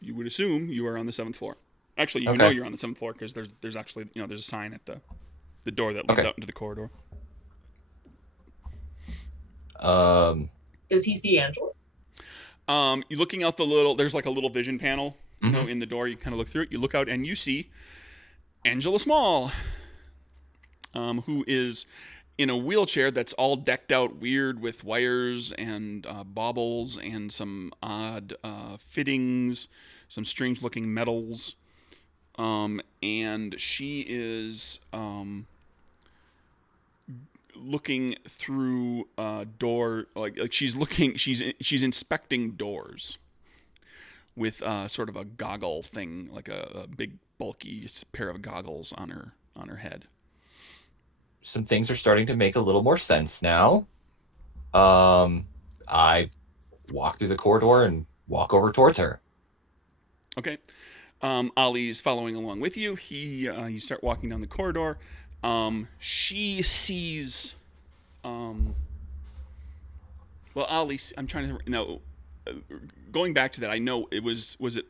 you would assume you are on the 7th floor. Actually, you know you're on the 7th floor because there's actually there's a sign at the door that leads out into the corridor. Does he see Angela? You're looking out there's like a little vision panel, in the door. You kind of look through it. You look out and you see Angela Small, who is in a wheelchair that's all decked out weird with wires and baubles and some odd fittings, some strange-looking metals. And she is looking through a door, like she's inspecting doors with sort of a goggle thing, like a big bulky pair of goggles on her head. Some things are starting to make a little more sense now. I walk through the corridor and walk over towards her. Okay. Ollie's following along with you. You start walking down the corridor. She sees. Well, Ollie, I'm trying to know. Going back to that, I know it was it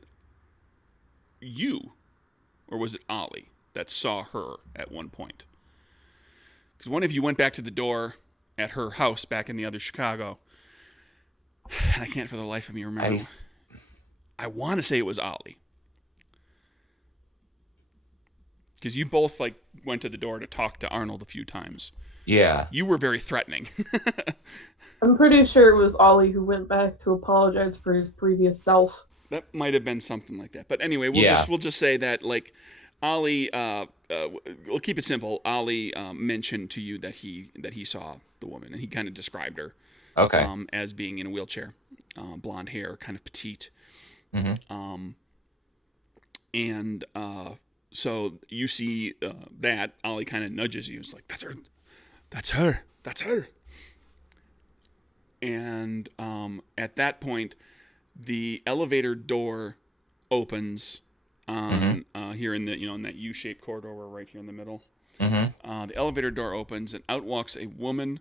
you, or was it Ollie that saw her at one point? Because one of you went back to the door at her house back in the other Chicago, and I can't for the life of me remember. I want to say it was Ollie. Because you both went to the door to talk to Arnold a few times. Yeah. You were very threatening. I'm pretty sure it was Ollie who went back to apologize for his previous self. That might have been something like that. But anyway, we'll just say that Ollie, we'll keep it simple. Ollie mentioned to you that he saw the woman, and he kind of described her as being in a wheelchair, blonde hair, kind of petite. Mm-hmm. And so you see that Ollie kind of nudges you. It's like, that's her. And at that point, the elevator door opens here in the in that U-shaped corridor. We're right here in the middle. Mm-hmm. The elevator door opens, and out walks a woman,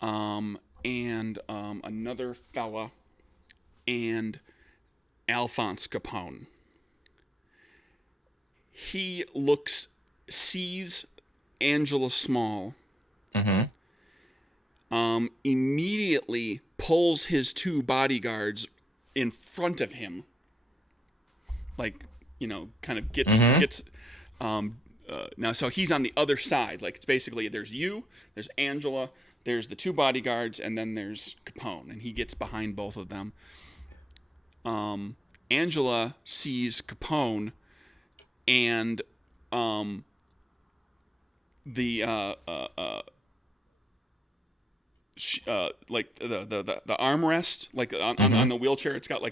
and another fella, and Alphonse Capone. He sees Angela Small, immediately pulls his two bodyguards in front of him, kind of gets now. So he's on the other side. It's basically there's you, there's Angela, there's the two bodyguards, and then there's Capone, and he gets behind both of them. Angela sees Capone, and the the armrest, on the wheelchair, it's got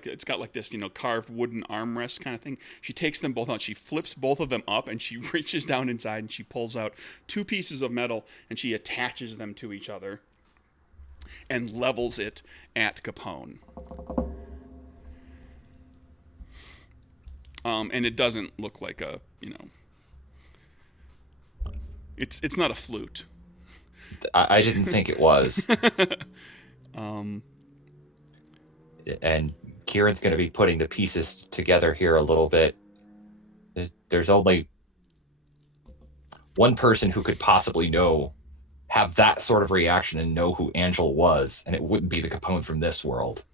this carved wooden armrest kind of thing. She takes them both out. She flips both of them up, and she reaches down inside, and she pulls out two pieces of metal, and she attaches them to each other and levels it at Capone. And it doesn't look like a, it's not a flute. I didn't think it was. And Kieran's going to be putting the pieces together here a little bit. There's only one person who could possibly have that sort of reaction and know who Angela was, and it wouldn't be the Capone from this world.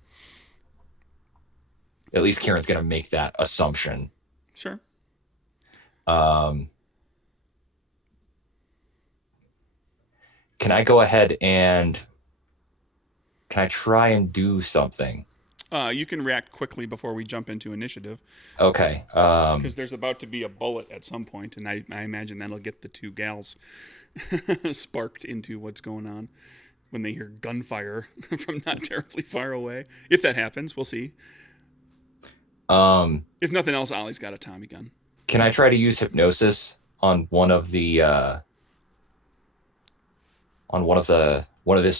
At least Kieran's going to make that assumption. Sure. Can I go ahead and can I try and do something? You can react quickly before we jump into initiative, Okay. because there's about to be a bullet at some point, and I imagine that'll get the two gals sparked into what's going on when they hear gunfire from not terribly far away. If that happens, we'll see. If nothing else, Ollie's got a Tommy gun. Can I try to use hypnosis on one of his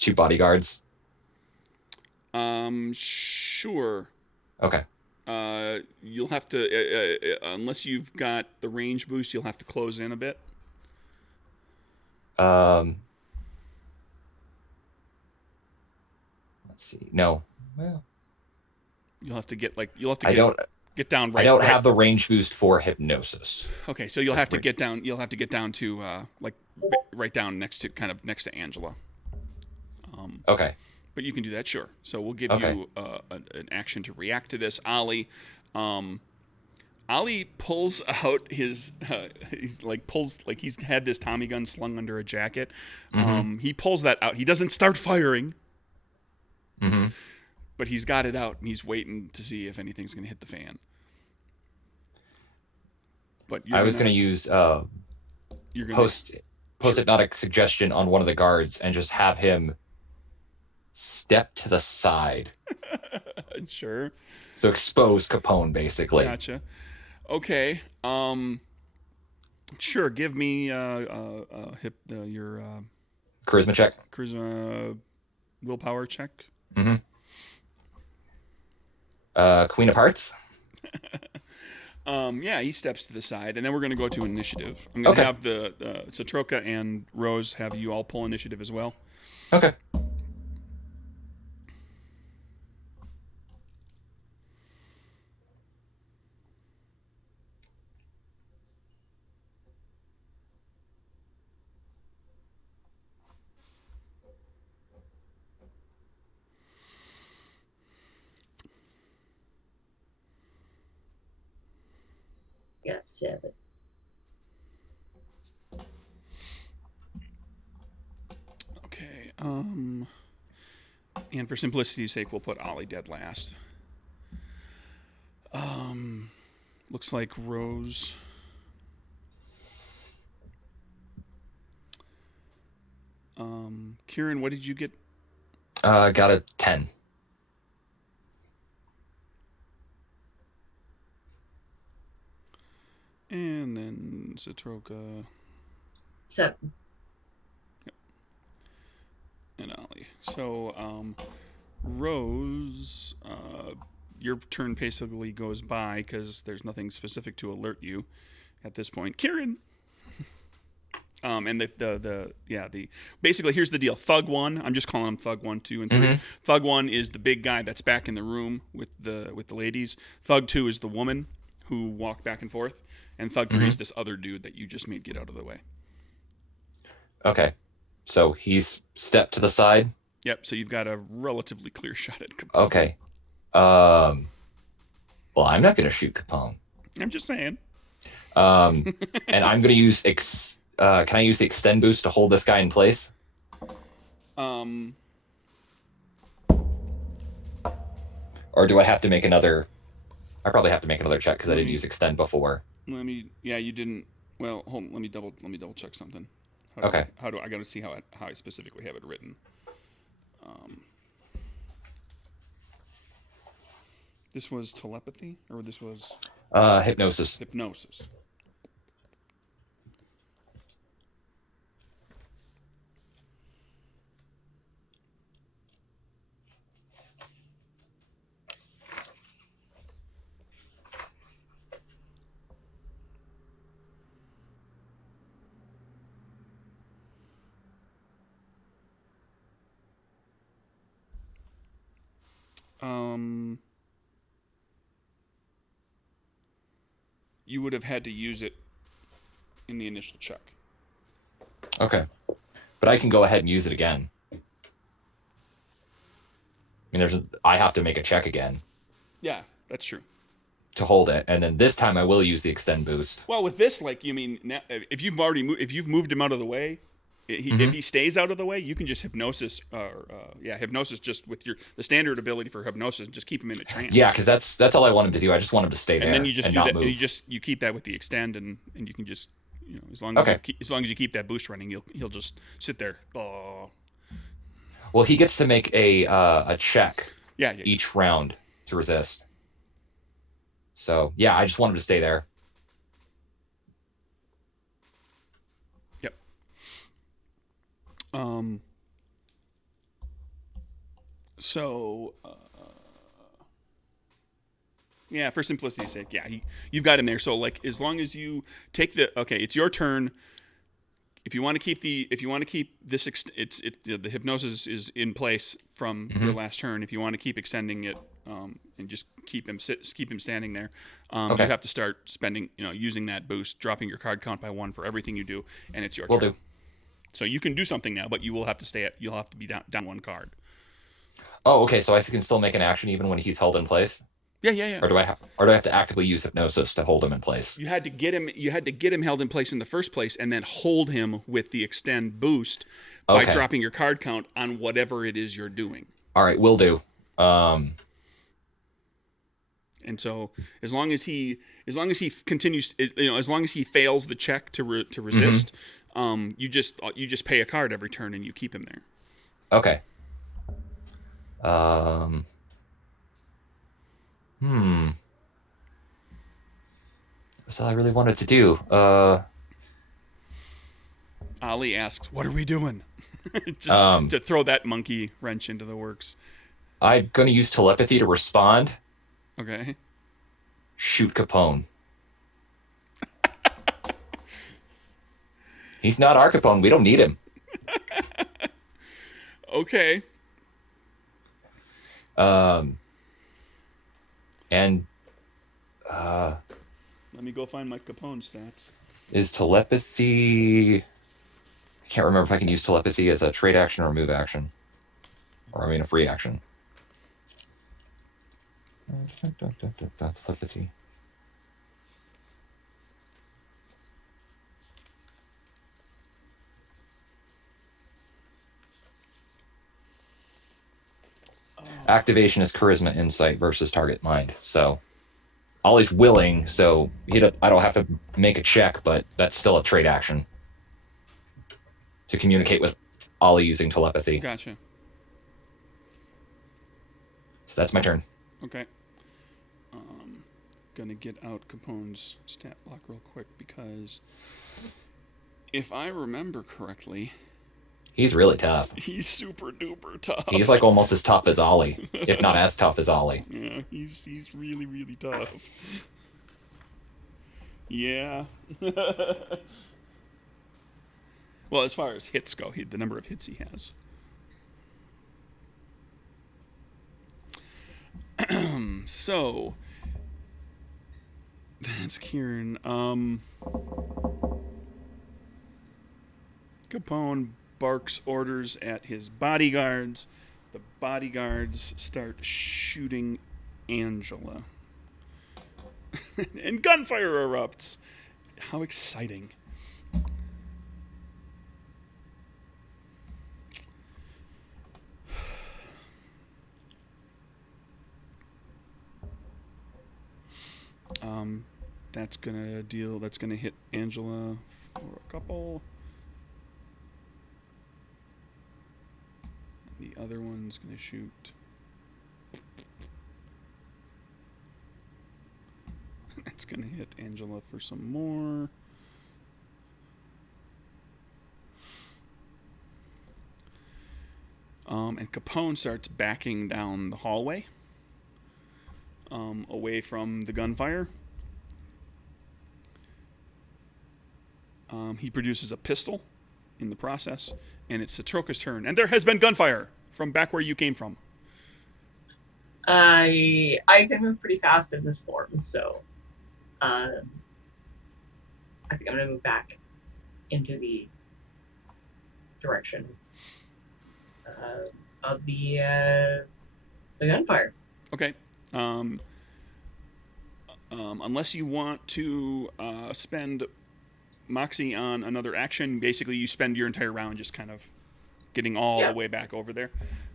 two bodyguards? Sure. Okay. You'll have to, unless you've got the range boost, you'll have to close in a bit. Let's see. No. Well, You'll have to get get down right. I don't have the range boost for hypnosis. Okay, so you'll have to get down. You'll have to get down to right down next to Angela. Okay. But you can do that, sure. So we'll give Okay. you an action to react to this. Ollie pulls out his he's had this Tommy gun slung under a jacket. Mm-hmm. He pulls that out. He doesn't start firing. Mm-hmm. But he's got it out and he's waiting to see if anything's going to hit the fan. But I was going to use post-hypnotic suggestion on one of the guards and just have him step to the side. Sure. So expose Capone, basically. Gotcha. Okay. Sure. Give me your Charisma check. charisma willpower check. Mm-hmm. Queen of Hearts. Yeah, he steps to the side, and then we're going to go to initiative. I'm going to have the Satroka and Rose have you all pull initiative as well. Okay. Got 7. Okay. And for simplicity's sake, we'll put Ollie dead last. Looks like Rose. Kieran, what did you get? Got a 10. And then Satroka 7. and Ollie. So, Rose, your turn basically goes by because there's nothing specific to alert you at this point. Kieran! And basically here's the deal. Thug 1, I'm just calling him Thug 1, 2, and 3. Mm-hmm. Thug 1 is the big guy that's back in the room with the ladies. Thug 2 is the woman who walked back and forth. And Thug 3 is this other dude that you just made get out of the way. Okay. So he's stepped to the side? Yep, so you've got a relatively clear shot at Capone. Okay. Well, I'm not going to shoot Capone. I'm just saying. And I'm going to use... can I use the extend boost to hold this guy in place? Or do I have to make another... I probably have to make another check because I didn't use extend before. you didn't. Well, hold on, let me double check something. Okay. I got to see how I specifically have it written. This was telepathy, or this was Hypnosis. hypnosis. you would have had to use it in the initial check. Okay. But I can go ahead and use it again. I mean, I have to make a check again Yeah, that's true. to hold it, and then this time I will use the extend boost. Well, with this, like, you mean now, if you've moved him out of the way, if he stays out of the way, you can just hypnosis, hypnosis just with the standard ability for hypnosis, just keep him in a trance. Yeah, because that's all I want him to do. I just want him to stay there and then you just and do not that. move. You keep that with the extend, and you can just as long as you keep that boost running, he'll just sit there. Oh. Well, he gets to make a check Yeah. each round to resist. So yeah, I just want him to stay there. Yep. So. Yeah, for simplicity's sake, yeah, you've got him there. So like, as long as you take it's your turn. If you want to keep this, the hypnosis is in place from your last turn. If you want to keep extending it, and just keep him standing there, you have to start spending, using that boost, dropping your card count by 1 for everything you do, and it's your turn. Will do. So you can do something now, but you will have to you'll have to be down 1 card. Oh, okay. So I can still make an action even when he's held in place. Yeah. Or do I have to actively use hypnosis to hold him in place? You had to get him held in place in the first place, and then hold him with the extend boost by dropping your card count on whatever it is you're doing. All right, will do. And so as long as he continues, as long as he fails the check to resist, you just pay a card every turn and you keep him there. Okay. That's all I really wanted to do. Ollie asks, "What are we doing?" Just to throw that monkey wrench into the works. I'm going to use telepathy to respond. Okay. Shoot Capone. He's not our Capone. We don't need him. Okay. And let me go find my Capone stats. Is telepathy... I can't remember if I can use telepathy as a trade action or a move action. Or, a free action. Telepathy. Activation is charisma insight versus target mind. So Ollie's willing, so I don't have to make a check, but that's still a trade action to communicate with Ollie using telepathy. Gotcha. So that's my turn. Okay. Gonna get out Capone's stat block real quick because if I remember correctly, he's really tough. He's super duper tough. He's like almost as tough as Ollie, if not as tough as Ollie. Yeah, he's really, really tough. Yeah. Well, as far as hits go, the number of hits he has. So that's Kieran. Capone barks orders at his bodyguards. The bodyguards start shooting Angela. And gunfire erupts. How exciting. That's gonna hit Angela for a couple. The other one's gonna shoot. That's gonna hit Angela for some more. And Capone starts backing down the hallway, away from the gunfire. He produces a pistol in the process, and it's Satroka's turn. And there has been gunfire from back where you came from. I can move pretty fast in this form, so I think I'm gonna move back into the direction of the gunfire. Okay. Unless you want to spend Moxie on another action, basically you spend your entire round just kind of getting all the way back over there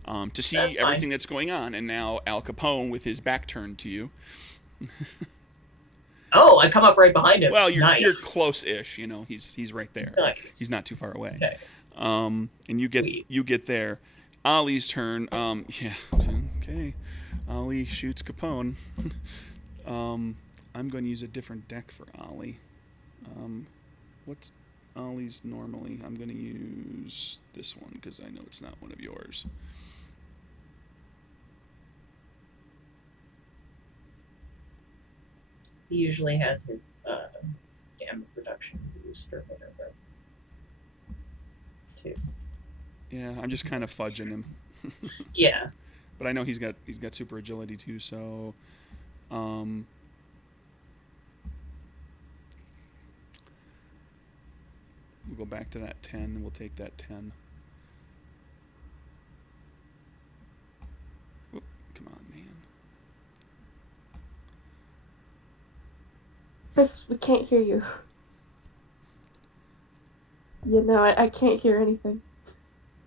to see That's everything fine. that's going on. And now Al Capone with his back turned to you. Oh, I come up right behind him. Well, you're Nice. close-ish. You know, he's right there. Nice. He's not too far away. Okay. And you Sweet. get there. Ollie's turn. Yeah. Okay. Ollie shoots Capone. I'm going to use a different deck for Ollie. What's Ollie's normally? I'm going to use this one because I know it's not one of yours. He usually has his damage reduction boost or whatever. Too. Yeah, I'm just kind of fudging him. Yeah. But I know he's got super agility too, so we'll go back to that 10 and we'll take that 10. Oop, come on, man. Chris, we can't hear you. You know, I can't hear anything.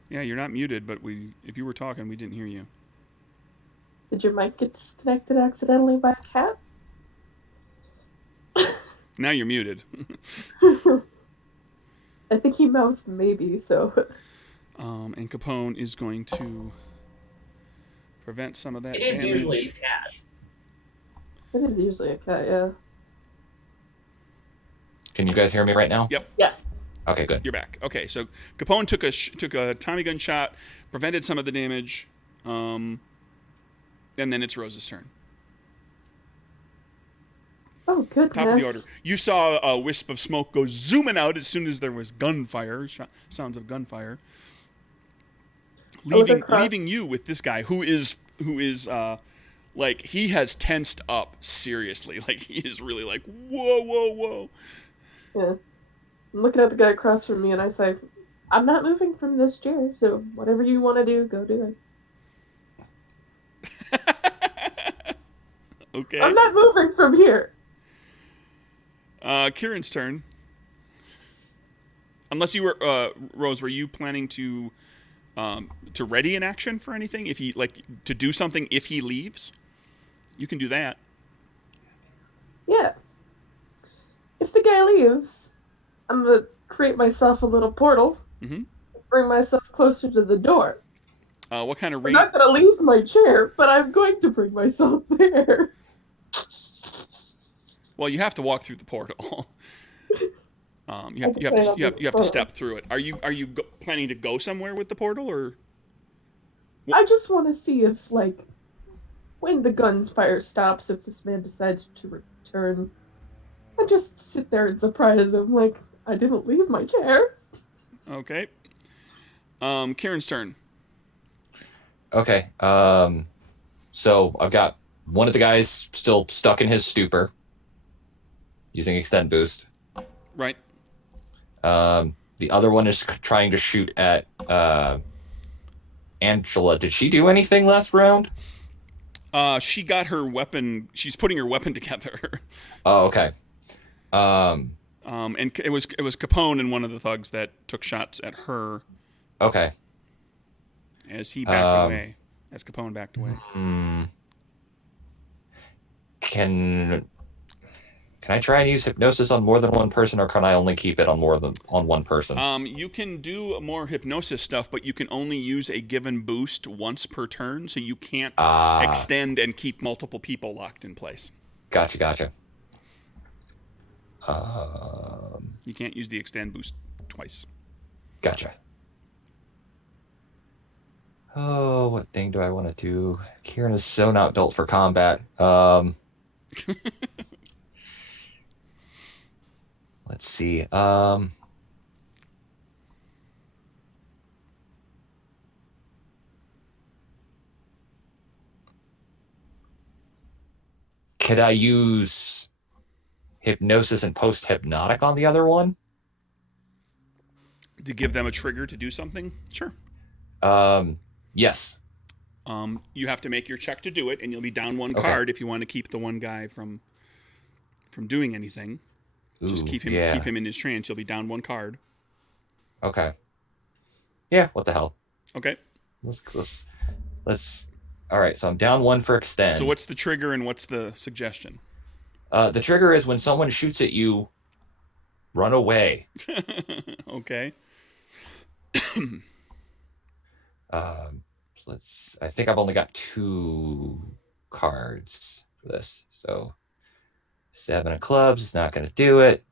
Yeah, you're not muted, but if you were talking, we didn't hear you. Did your mic get disconnected accidentally by a cat? Now you're muted. I think he mouthed maybe, so. And Capone is going to prevent some of that It is damage. usually the cat. It is usually a cat, yeah. Can you guys hear me right now? Yep. Yes. Okay, good. You're back. Okay, so Capone took a Tommy gun shot, prevented some of the damage, and then it's Rose's turn. Oh, goodness. Top of the order. You saw a wisp of smoke go zooming out as soon as there was gunfire, sounds of gunfire, leaving you with this guy who is like he has tensed up seriously. Like he is really like whoa. Yeah. I'm looking at the guy across from me and I say, I'm not moving from this chair, so whatever you want to do, go do it. Okay. I'm not moving from here. Kieran's turn. Unless you were Rose, were you planning to ready an action for anything? If he to do something if he leaves, you can do that. Yeah. If the guy leaves, I'm gonna create myself a little portal. Mm-hmm. Bring myself closer to the door. What kind of rate? I'm not gonna leave my chair, but I'm going to bring myself there. Well, you have to walk through the portal. You have to step through it. Are you planning to go somewhere with the portal or? I just want to see if when the gunfire stops, if this man decides to return, I just sit there and surprise him like I didn't leave my chair. Okay. Kieran's turn. Okay. So I've got one of the guys still stuck in his stupor, using extend boost. Right. The other one is trying to shoot at Angela. Did she do anything last round? She got her weapon. She's putting her weapon together. Oh, okay. And it was Capone and one of the thugs that took shots at her. Okay. As he backed away. As Capone backed away. Can I try and use hypnosis on more than one person, or can I only keep it on one person? You can do more hypnosis stuff, but you can only use a given boost once per turn, so you can't extend and keep multiple people locked in place. Gotcha. You can't use the extend boost twice. Gotcha. Oh, what thing do I want to do? Kieran is so not built for combat. Let's see. Could I use hypnosis and post-hypnotic on the other one. To give them a trigger to do something? Sure. Yes. You have to make your check to do it, and you'll be down one Okay. card if you want to keep the one guy from doing anything. Ooh, Just keep him yeah. in his trance. You'll be down one card. Okay. Yeah, what the hell? Okay. Let's all right, so I'm down one for extend. So what's the trigger and what's the suggestion? The trigger is when someone shoots at you, run away. Okay. I think I've only got 2 cards for this. So 7 of clubs is not going to do it.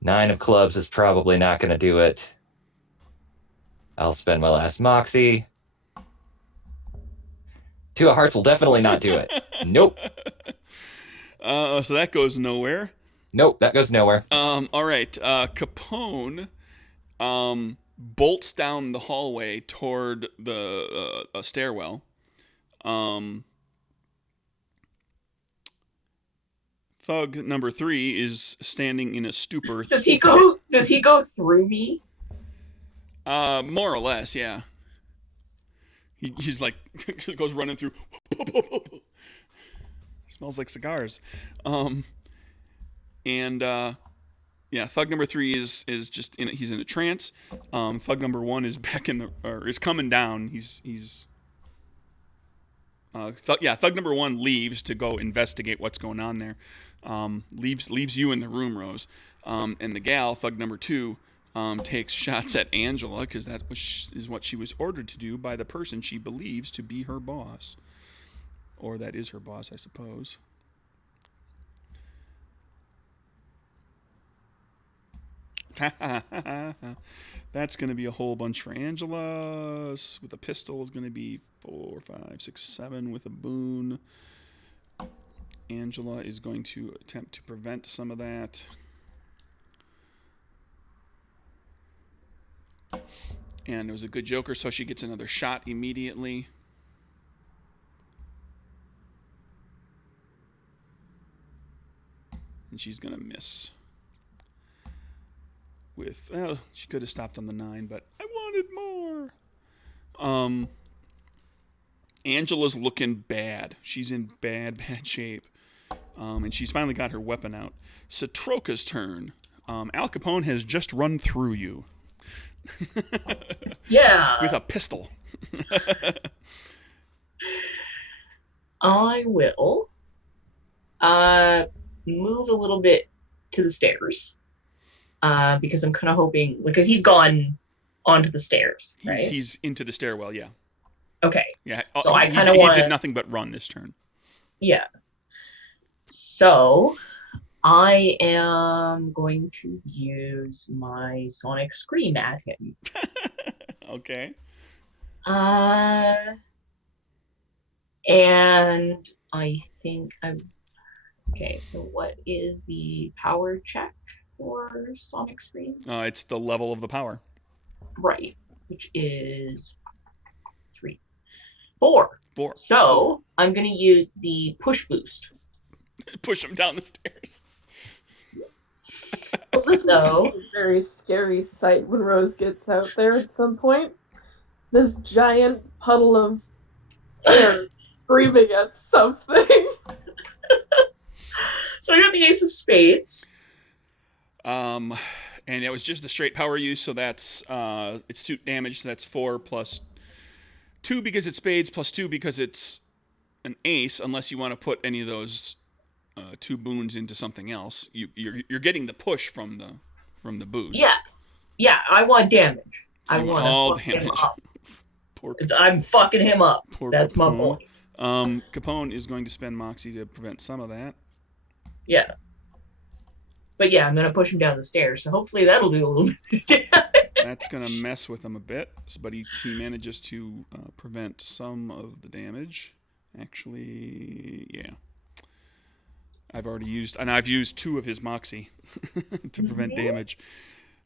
9 of clubs is probably not going to do it. I'll spend my last moxie. 2 of hearts will definitely not do it. Nope. So that goes nowhere. Nope, that goes nowhere. All right. Capone bolts down the hallway toward the stairwell. Thug number 3 is standing in a stupor. Does he go through me? More or less, yeah. He's like just goes running through. Smells like cigars. Yeah, thug number 3 is just he's in a trance. Thug number 1 is back is coming down. Thug number 1 leaves to go investigate what's going on there. Leaves you in the room, Rose. And the gal, thug number 2, takes shots at Angela because that is what she was ordered to do by the person she believes to be her boss, or that is her boss, I suppose. That's going to be a whole bunch for Angela. With a pistol is going to be 4, 5, 6, 7 with a boon. Angela is going to attempt to prevent some of that. And it was a good joker, so she gets another shot immediately. And she's going to miss. She could have stopped on the 9, but I wanted more. Angela's looking bad. She's in bad shape. And she's finally got her weapon out. Satroka's turn. Al Capone has just run through you. Yeah. With a pistol. I will move a little bit to the stairs. Because I'm kind of hoping, because he's gone onto the stairs, right? He's into the stairwell, yeah. Okay. Yeah. So I kind of want He did nothing but run this turn. Yeah. So I am going to use my Sonic Scream at him. Okay. And I think okay. So what is the power check for Sonic Scream? It's the level of the power. Right, which is 4. So I'm going to use the push boost. Push him down the stairs. So A very scary sight when Rose gets out there at some point. This giant puddle of air screaming at something. So I got the Ace of Spades. And it was just the straight power use, so that's it's suit damage, so that's 4 plus 2 because it's spades, plus 2 because it's an ace, unless you want to put any of those 2 boons into something else. You're getting the push from the boost. Yeah, I want damage. So I want all damage. Him up. I'm fucking him up. That's Capone. My point. Capone is going to spend Moxie to prevent some of that. Yeah. But yeah, I'm going to push him down the stairs, so hopefully that'll do a little bit. That's going to mess with him a bit, but he manages to prevent some of the damage. Actually, yeah. I've used 2 of his Moxie to prevent damage.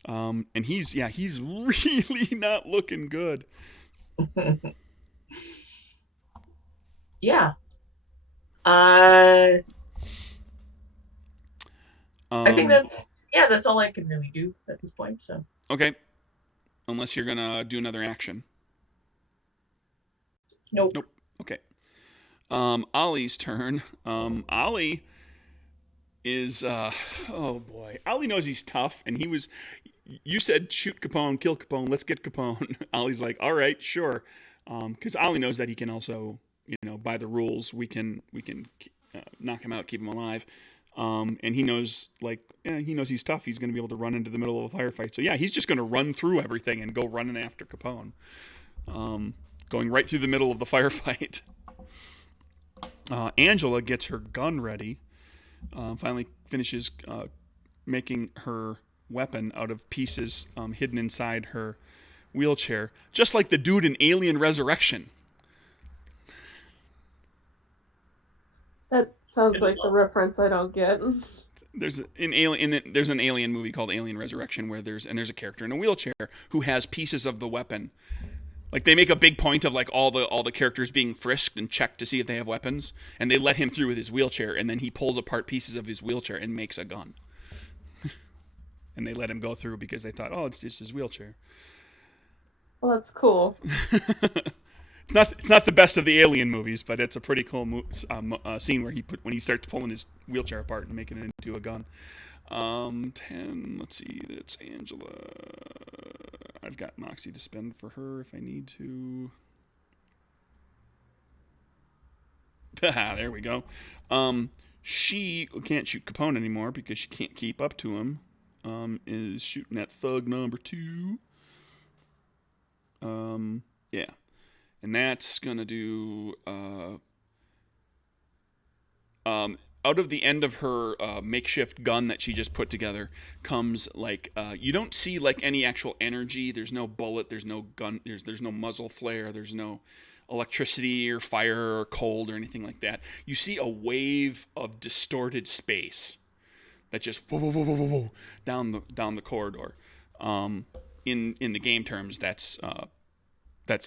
And he's really not looking good. Yeah. I think that's all I can really do at this point. So Okay. Unless you're gonna do another action. nope. Nope. Okay. Ollie's turn. Ollie is oh boy. Ollie knows he's tough, and he was. You said shoot Capone, kill Capone, let's get Capone. Ollie's like, all right, sure, because Ollie knows that he can also, by the rules, we can knock him out, keep him alive, and he knows he knows he's tough. He's going to be able to run into the middle of a firefight. So yeah, he's just going to run through everything and go running after Capone, going right through the middle of the firefight. Angela gets her gun ready. Finally finishes making her weapon out of pieces hidden inside her wheelchair, just like the dude in Alien Resurrection. That sounds It like is a awesome. reference I don't get. There's an alien movie called Alien Resurrection where there's a character in a wheelchair who has pieces of the weapon. Like they make a big point of like all the characters being frisked and checked to see if they have weapons, and they let him through with his wheelchair, and then he pulls apart pieces of his wheelchair and makes a gun. And they let him go through because they thought, oh, it's just his wheelchair. Well, that's cool. It's not the best of the Alien movies, but it's a pretty cool scene where when he starts pulling his wheelchair apart and making it into a gun. 10. Let's see. That's Angela. I've got Moxie to spend for her if I need to. There we go. She can't shoot Capone anymore because she can't keep up to him. Is shooting at thug number 2. Yeah. And that's going to do out of the end of her makeshift gun that she just put together comes you don't see like any actual energy. There's no bullet, there's no gun, there's no muzzle flare, there's no electricity or fire or cold or anything like that. You see a wave of distorted space that just whoa, whoa, whoa, whoa, whoa, down the corridor. In the game terms, that's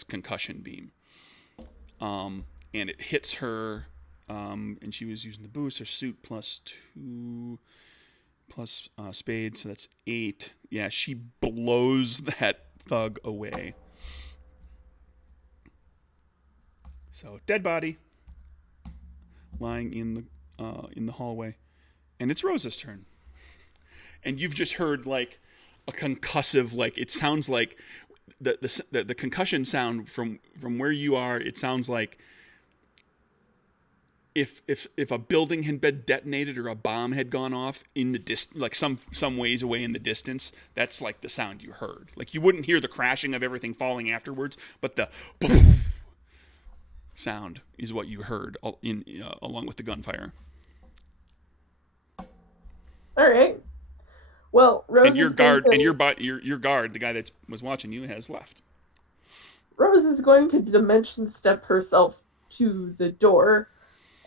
concussion beam. And it hits her, and she was using the boost. Her suit +2 plus spade, so that's 8. Yeah, she blows that thug away. So dead body, lying in the hallway, and it's Rosa's turn. And you've just heard like a concussive, like it sounds like the concussion sound from where you are. It sounds like if a building had been detonated or a bomb had gone off in the like some ways away in the distance. That's like the sound you heard. Like you wouldn't hear the crashing of everything falling afterwards, but the sound is what you heard along with the gunfire. All right. Well, Rose And your is going guard to, and your guard, the guy that was watching you, has left. Rose is going to dimension step herself to the door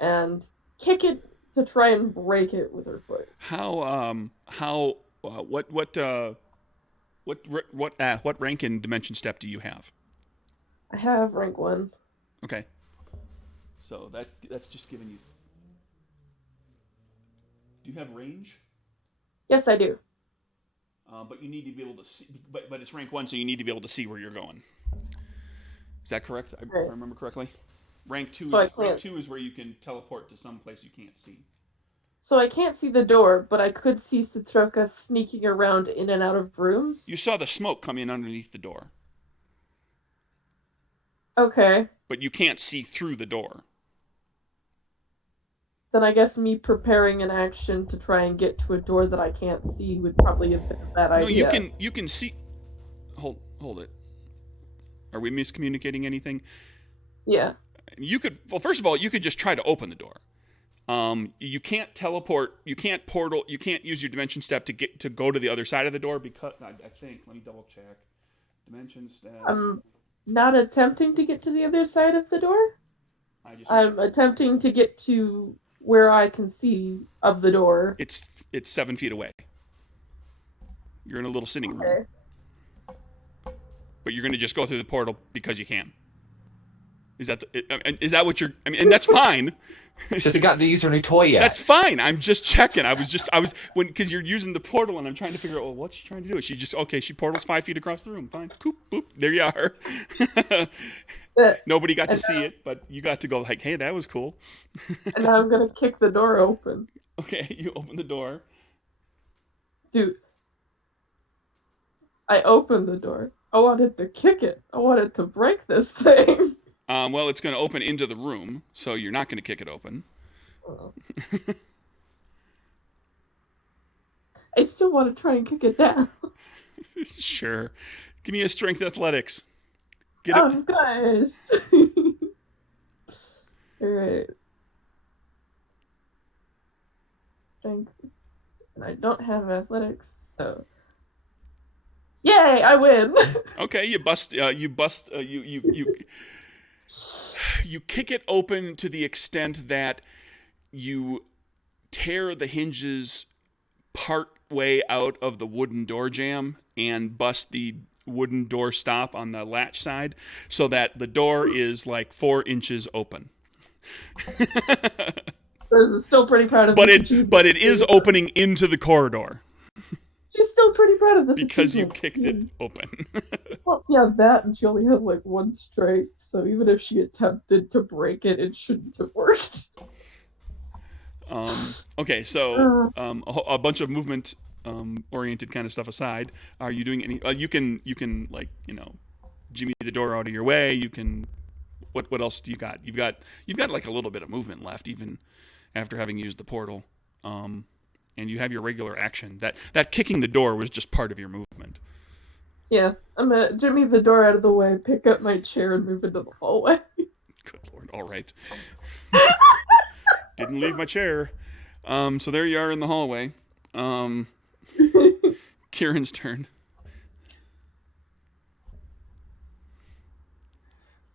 and kick it to try and break it with her foot. What rank in dimension step do you have? I have rank 1. Okay. So that's just giving you. Do you have range? Yes, I do. But you need to be able to see. But it's rank 1, so you need to be able to see where you're going. Is that correct? If I remember correctly. Rank 2 is where you can teleport to some place you can't see. So I can't see the door, but I could see Satroka sneaking around in and out of rooms. You saw the smoke come in underneath the door. Okay. But you can't see through the door. Then I guess me preparing an action to try and get to a door that I can't see would probably have been a bad idea. No, you can see. Hold it. Are we miscommunicating anything? Yeah. First of all, you could just try to open the door. You can't teleport. You can't portal. You can't use your dimension step to go to the other side of the door because I think. Let me double check. Dimension step. I'm not attempting to get to the other side of the door. I'm attempting to get to where I can see of the door. It's 7 feet away. You're in a little sitting room. But you're going to just go through the portal because you can. Is that what you're? I mean, and that's fine. She hasn't gotten to use her new toy yet. That's fine. I'm just checking. I was because you're using the portal, and I'm trying to figure out, well, what's she trying to do? She just She portals 5 feet across the room. Fine. Coop, boop. There you are. Nobody got to see it, but you got to go like, hey, that was cool. And now I'm gonna kick the door open. Okay, you open the door. Dude, I opened the door. I wanted to kick it. I wanted to break this thing. Well, it's going to open into the room, so you're not going to kick it open. Oh. I still want to try and kick it down. Sure. Give me a strength athletics. Get of it. course. All right. Strength. And I don't have athletics, so. Yay! I win. Okay, you kick it open to the extent that you tear the hinges part way out of the wooden door jamb and bust the wooden door stop on the latch side so that the door is like 4 inches open. Rose is still pretty proud of this. But it is opening into the corridor. She's still pretty proud of this Because you achievement. kicked it open. Well, yeah, that, and she only has like 1 strength, so even if she attempted to break it, it shouldn't have worked. Okay, so a bunch of movement oriented kind of stuff aside, are you doing any? You can like jimmy the door out of your way. You can. What else do you got? You've got like a little bit of movement left, even after having used the portal. And you have your regular action. That kicking the door was just part of your movement. Yeah, I'm gonna jimmy the door out of the way, pick up my chair, and move into the hallway. Good Lord! All right. Didn't leave my chair. So there you are in the hallway. Kieran's turn.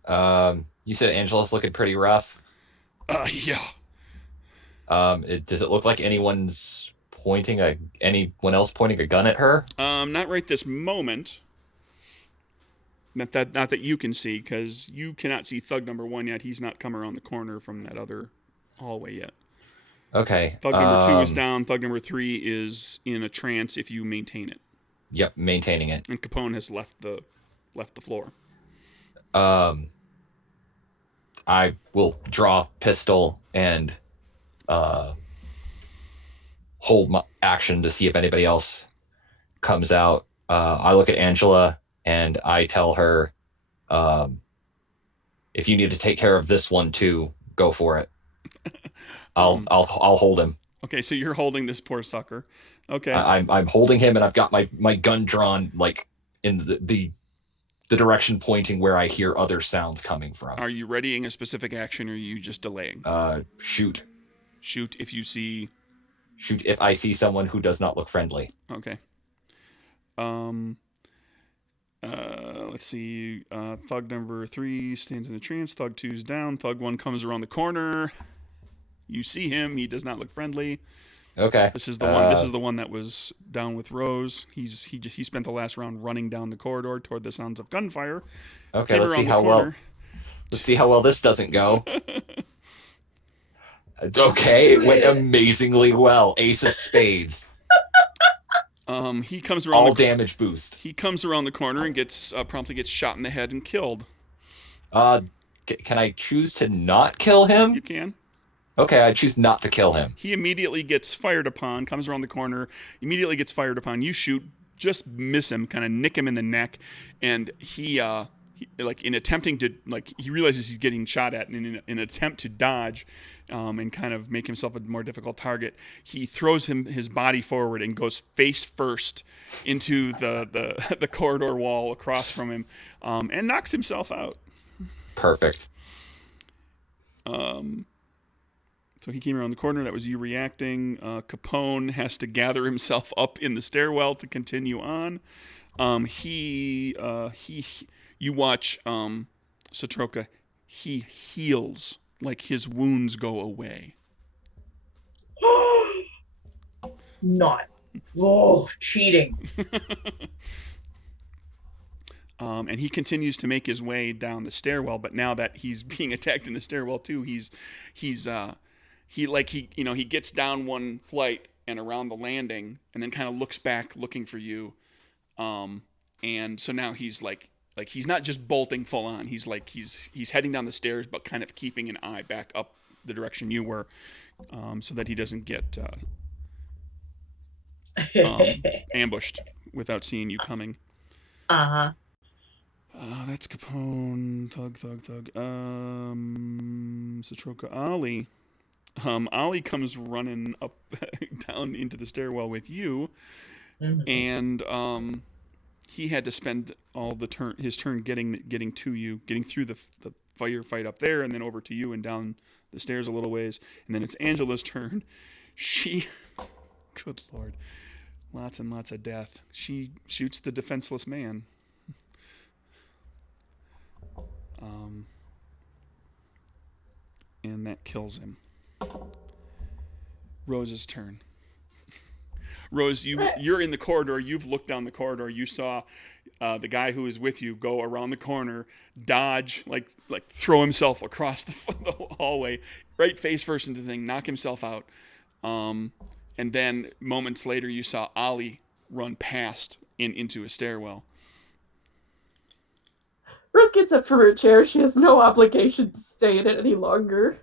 You said Angela's looking pretty rough. Yeah. Does it look like anyone else pointing a gun at her? Not right this moment. Not that you can see, because you cannot see Thug number 1 yet. He's not come around the corner from that other hallway yet. Okay. Thug number 2 is down. Thug number 3 is in a trance if you maintain it. Yep, maintaining it. And Capone has left the floor. I will draw pistol and hold my action to see if anybody else comes out. I look at Angela and I tell her, if you need to take care of this one too, go for it. I'll hold him. Okay, so you're holding this poor sucker. Okay. I'm holding him, and I've got my gun drawn like in the direction pointing where I hear other sounds coming from. Are you readying a specific action, or are you just delaying? Shoot. Shoot if you see. Shoot if I see someone who does not look friendly. Okay. Let's see. Thug number 3 stands in a trance. Thug 2's down. Thug 1 comes around the corner. You see him. He does not look friendly. Okay. This is the one. This is the one that was down with Rose. He spent the last round running down the corridor toward the sounds of gunfire. Okay. Let's see how well this doesn't go. Okay, it went amazingly well. Ace of spades. He comes around. All damage boost. He comes around the corner and promptly gets shot in the head and killed. Can I choose to not kill him? You can. Okay, I choose not to kill him. He immediately gets fired upon. Comes around the corner. Immediately gets fired upon. You shoot, just miss him, kind of nick him in the neck, and he like in attempting to he realizes he's getting shot at, and in an attempt to dodge. And kind of make himself a more difficult target, he throws his body forward and goes face first into the corridor wall across from him, and knocks himself out. Perfect. So he came around the corner. That was you reacting. Capone has to gather himself up in the stairwell to continue on. You watch Satroka. He heals. Like his wounds go away. Not. Oh, cheating. And he continues to make his way down the stairwell. But now that he's being attacked in the stairwell too, he gets down one flight and around the landing, and then kind of looks back looking for you. And so now he's like he's not just bolting full on. He's heading down the stairs, but kind of keeping an eye back up the direction you were, so that he doesn't get ambushed without seeing you coming. Uh-huh. That's Capone. Thug. Satroka Ollie. Ollie comes running up down into the stairwell with you, and he had to spend all his turn getting to you, getting through the firefight up there, and then over to you and down the stairs a little ways, and then it's Angela's turn. She, good lord, lots and lots of death. She shoots the defenseless man. And that kills him. Rose's turn. Rose, you're in the corridor. You've looked down the corridor. You saw the guy who was with you go around the corner, dodge, like throw himself across the hallway, right face first into the thing, knock himself out. And then moments later, you saw Ollie run past into a stairwell. Rose gets up from her chair. She has no obligation to stay in it any longer.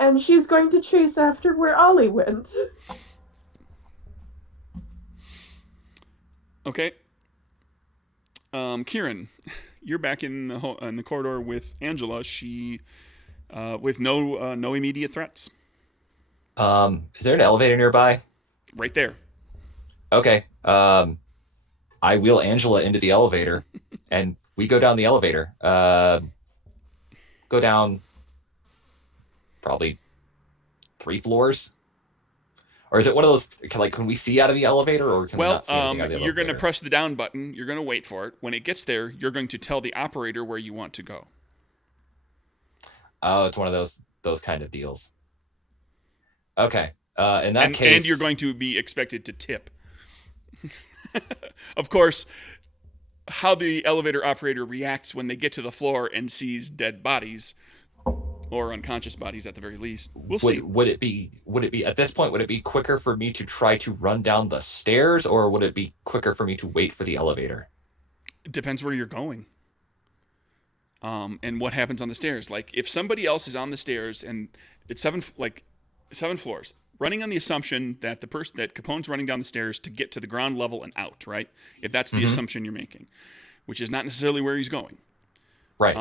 And she's going to chase after where Ollie went. Okay. Kieran, you're back in the corridor with Angela. She, with no immediate threats. Is there an elevator nearby? Right there. Okay. I wheel Angela into the elevator, and we go down the elevator. Go down probably 3 floors. Or is it one of those, can we see out of the elevator, or can we not see anything out of the elevator? You're going to press the down button. You're going to wait for it. When it gets there, you're going to tell the operator where you want to go. Oh, it's one of those kind of deals. Okay. In that case... And you're going to be expected to tip. Of course, how the elevator operator reacts when they get to the floor and sees dead bodies, or unconscious bodies at the very least, we'll see. Would it be at this point, would it be quicker for me to try to run down the stairs, or would it be quicker for me to wait for the elevator? It depends where you're going. And what happens on the stairs. Like, if somebody else is on the stairs and it's 7 floors, running on the assumption that that Capone's running down the stairs to get to the ground level and out, right? If that's the assumption you're making, which is not necessarily where he's going. Right.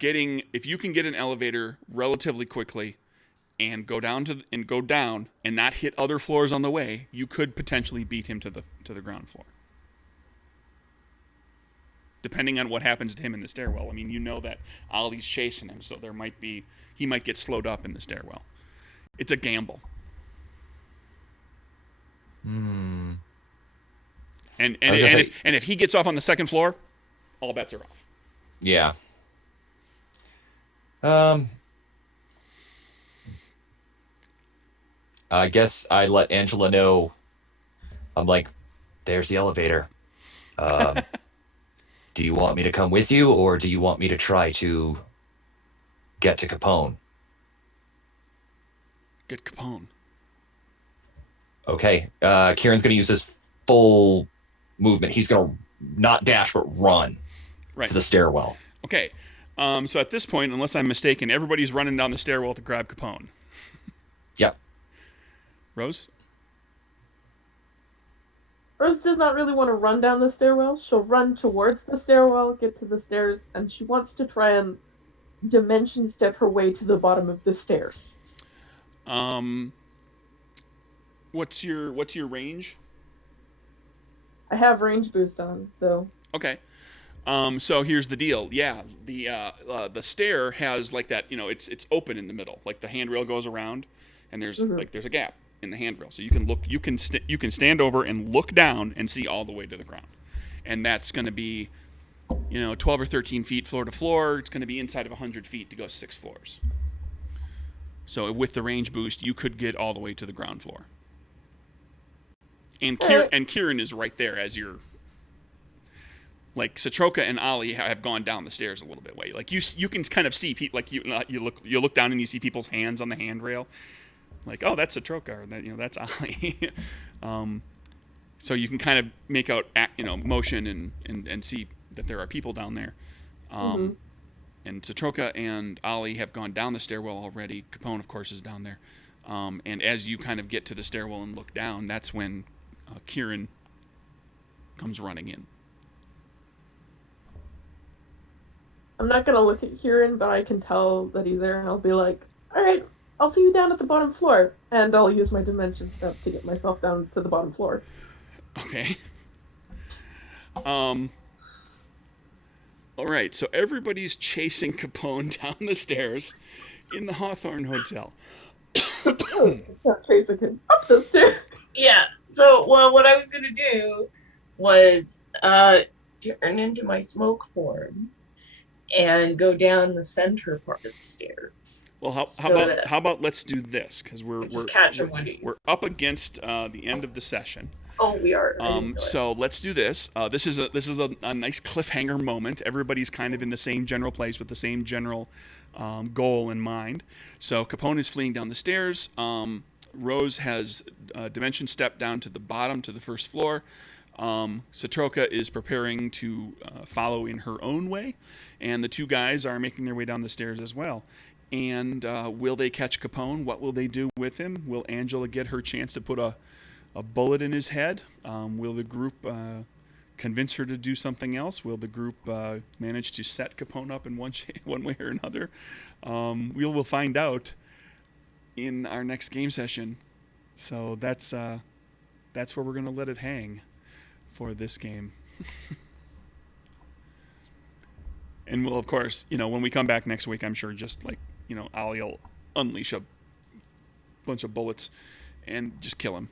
If you can get an elevator relatively quickly and go down and not hit other floors on the way, you could potentially beat him to the ground floor. Depending on what happens to him in the stairwell. I mean, you know that Ollie's chasing him, so he might get slowed up in the stairwell. It's a gamble. And if he gets off on the second floor, all bets are off. Yeah. I guess I let Angela know. I'm like, there's the elevator. Do you want me to come with you, or do you want me to try to get to Capone? Get Capone. Okay. Kieran's going to use his full movement. He's going to not dash, but run to the stairwell. Okay. So at this point, unless I'm mistaken, everybody's running down the stairwell to grab Capone. Yep. Rose? Rose does not really want to run down the stairwell. She'll run towards the stairwell, get to the stairs, and she wants to try and dimension step her way to the bottom of the stairs. What's your range? I have range boost on, so... Okay. So here's the deal. Yeah, the stair has like that, it's open in the middle. Like the handrail goes around, and there's a gap in the handrail. So you can stand over and look down and see all the way to the ground. And that's going to be 12 or 13 feet floor to floor. It's going to be inside of 100 feet to go 6 floors. So with the range boost, you could get all the way to the ground floor. And Kieran is right there as you're like Satroka and Ollie have gone down the stairs a little bit way. Like you can kind of see people, like you look down and you see people's hands on the handrail. Like, oh, that's Satroka, or that that's Ollie. So you can kind of make out motion and see that there are people down there. And Satroka and Ollie have gone down the stairwell already. Capone, of course, is down there. And as you kind of get to the stairwell and look down, that's when Kieran comes running in. I'm not gonna look at Kieran, but I can tell that he's there, and I'll be like, all right, I'll see you down at the bottom floor. And I'll use my dimension step to get myself down to the bottom floor. Okay. All right, so everybody's chasing Capone down the stairs in the Hawthorne Hotel. Not chasing him up the stairs. Yeah. So, well, what I was gonna do was turn into my smoke form and go down the center part of the stairs. Well, how about let's do this, because we're up against the end of the session. Oh, we are. So let's do this. This is a nice cliffhanger moment. Everybody's kind of in the same general place with the same general goal in mind. So Capone is fleeing down the stairs. Rose has dimension stepped down to the bottom, to the first floor. Satroka is preparing to follow in her own way, and the two guys are making their way down the stairs as well. And will they catch Capone? What will they do with him? Will Angela get her chance to put a bullet in his head? Will the group convince her to do something else? Will the group manage to set Capone up in one way or another? We'll find out in our next game session. So that's where we're going to let it hang for this game. And we'll, of course, when we come back next week, I'm sure just like, Ollie will unleash a bunch of bullets and just kill him,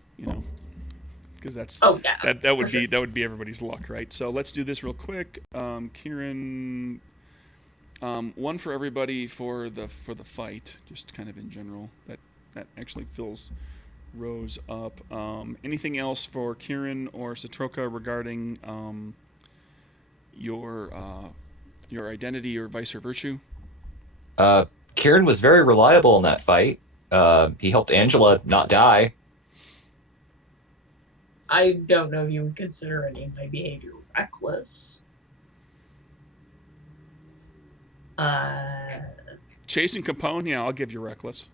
because that would be everybody's luck, right? So let's do this real quick. Kieran, one for everybody for the fight, just kind of in general. That actually fills Rose up. Anything else for Kieran or Satroka regarding your identity or vice or virtue? Kieran was very reliable in that fight. He helped Angela not die. I don't know if you would consider any of my behavior reckless. Chasing Capone, yeah, I'll give you reckless.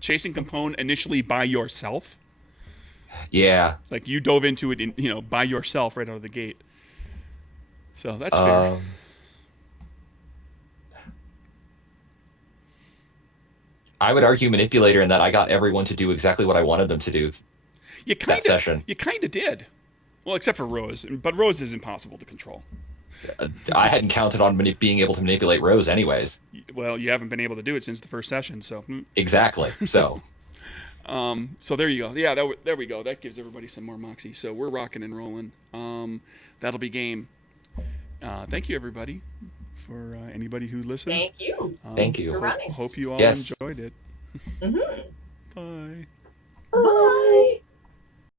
Chasing Capone initially by yourself. Yeah. Like you dove into it, by yourself right out of the gate. So that's fair. I would argue manipulator in that I got everyone to do exactly what I wanted them to do that session. You kind of did. Well, except for Rose. But Rose is impossible to control. I hadn't counted on being able to manipulate Rose anyways. Well, you haven't been able to do it since the first session, so. Exactly, so. So there you go. Yeah, there we go. That gives everybody some more moxie. So we're rocking and rolling. That'll be game. Thank you, everybody, for anybody who listened. Thank you. Thank you. Hope you all enjoyed it. Mm-hmm. Bye. Bye.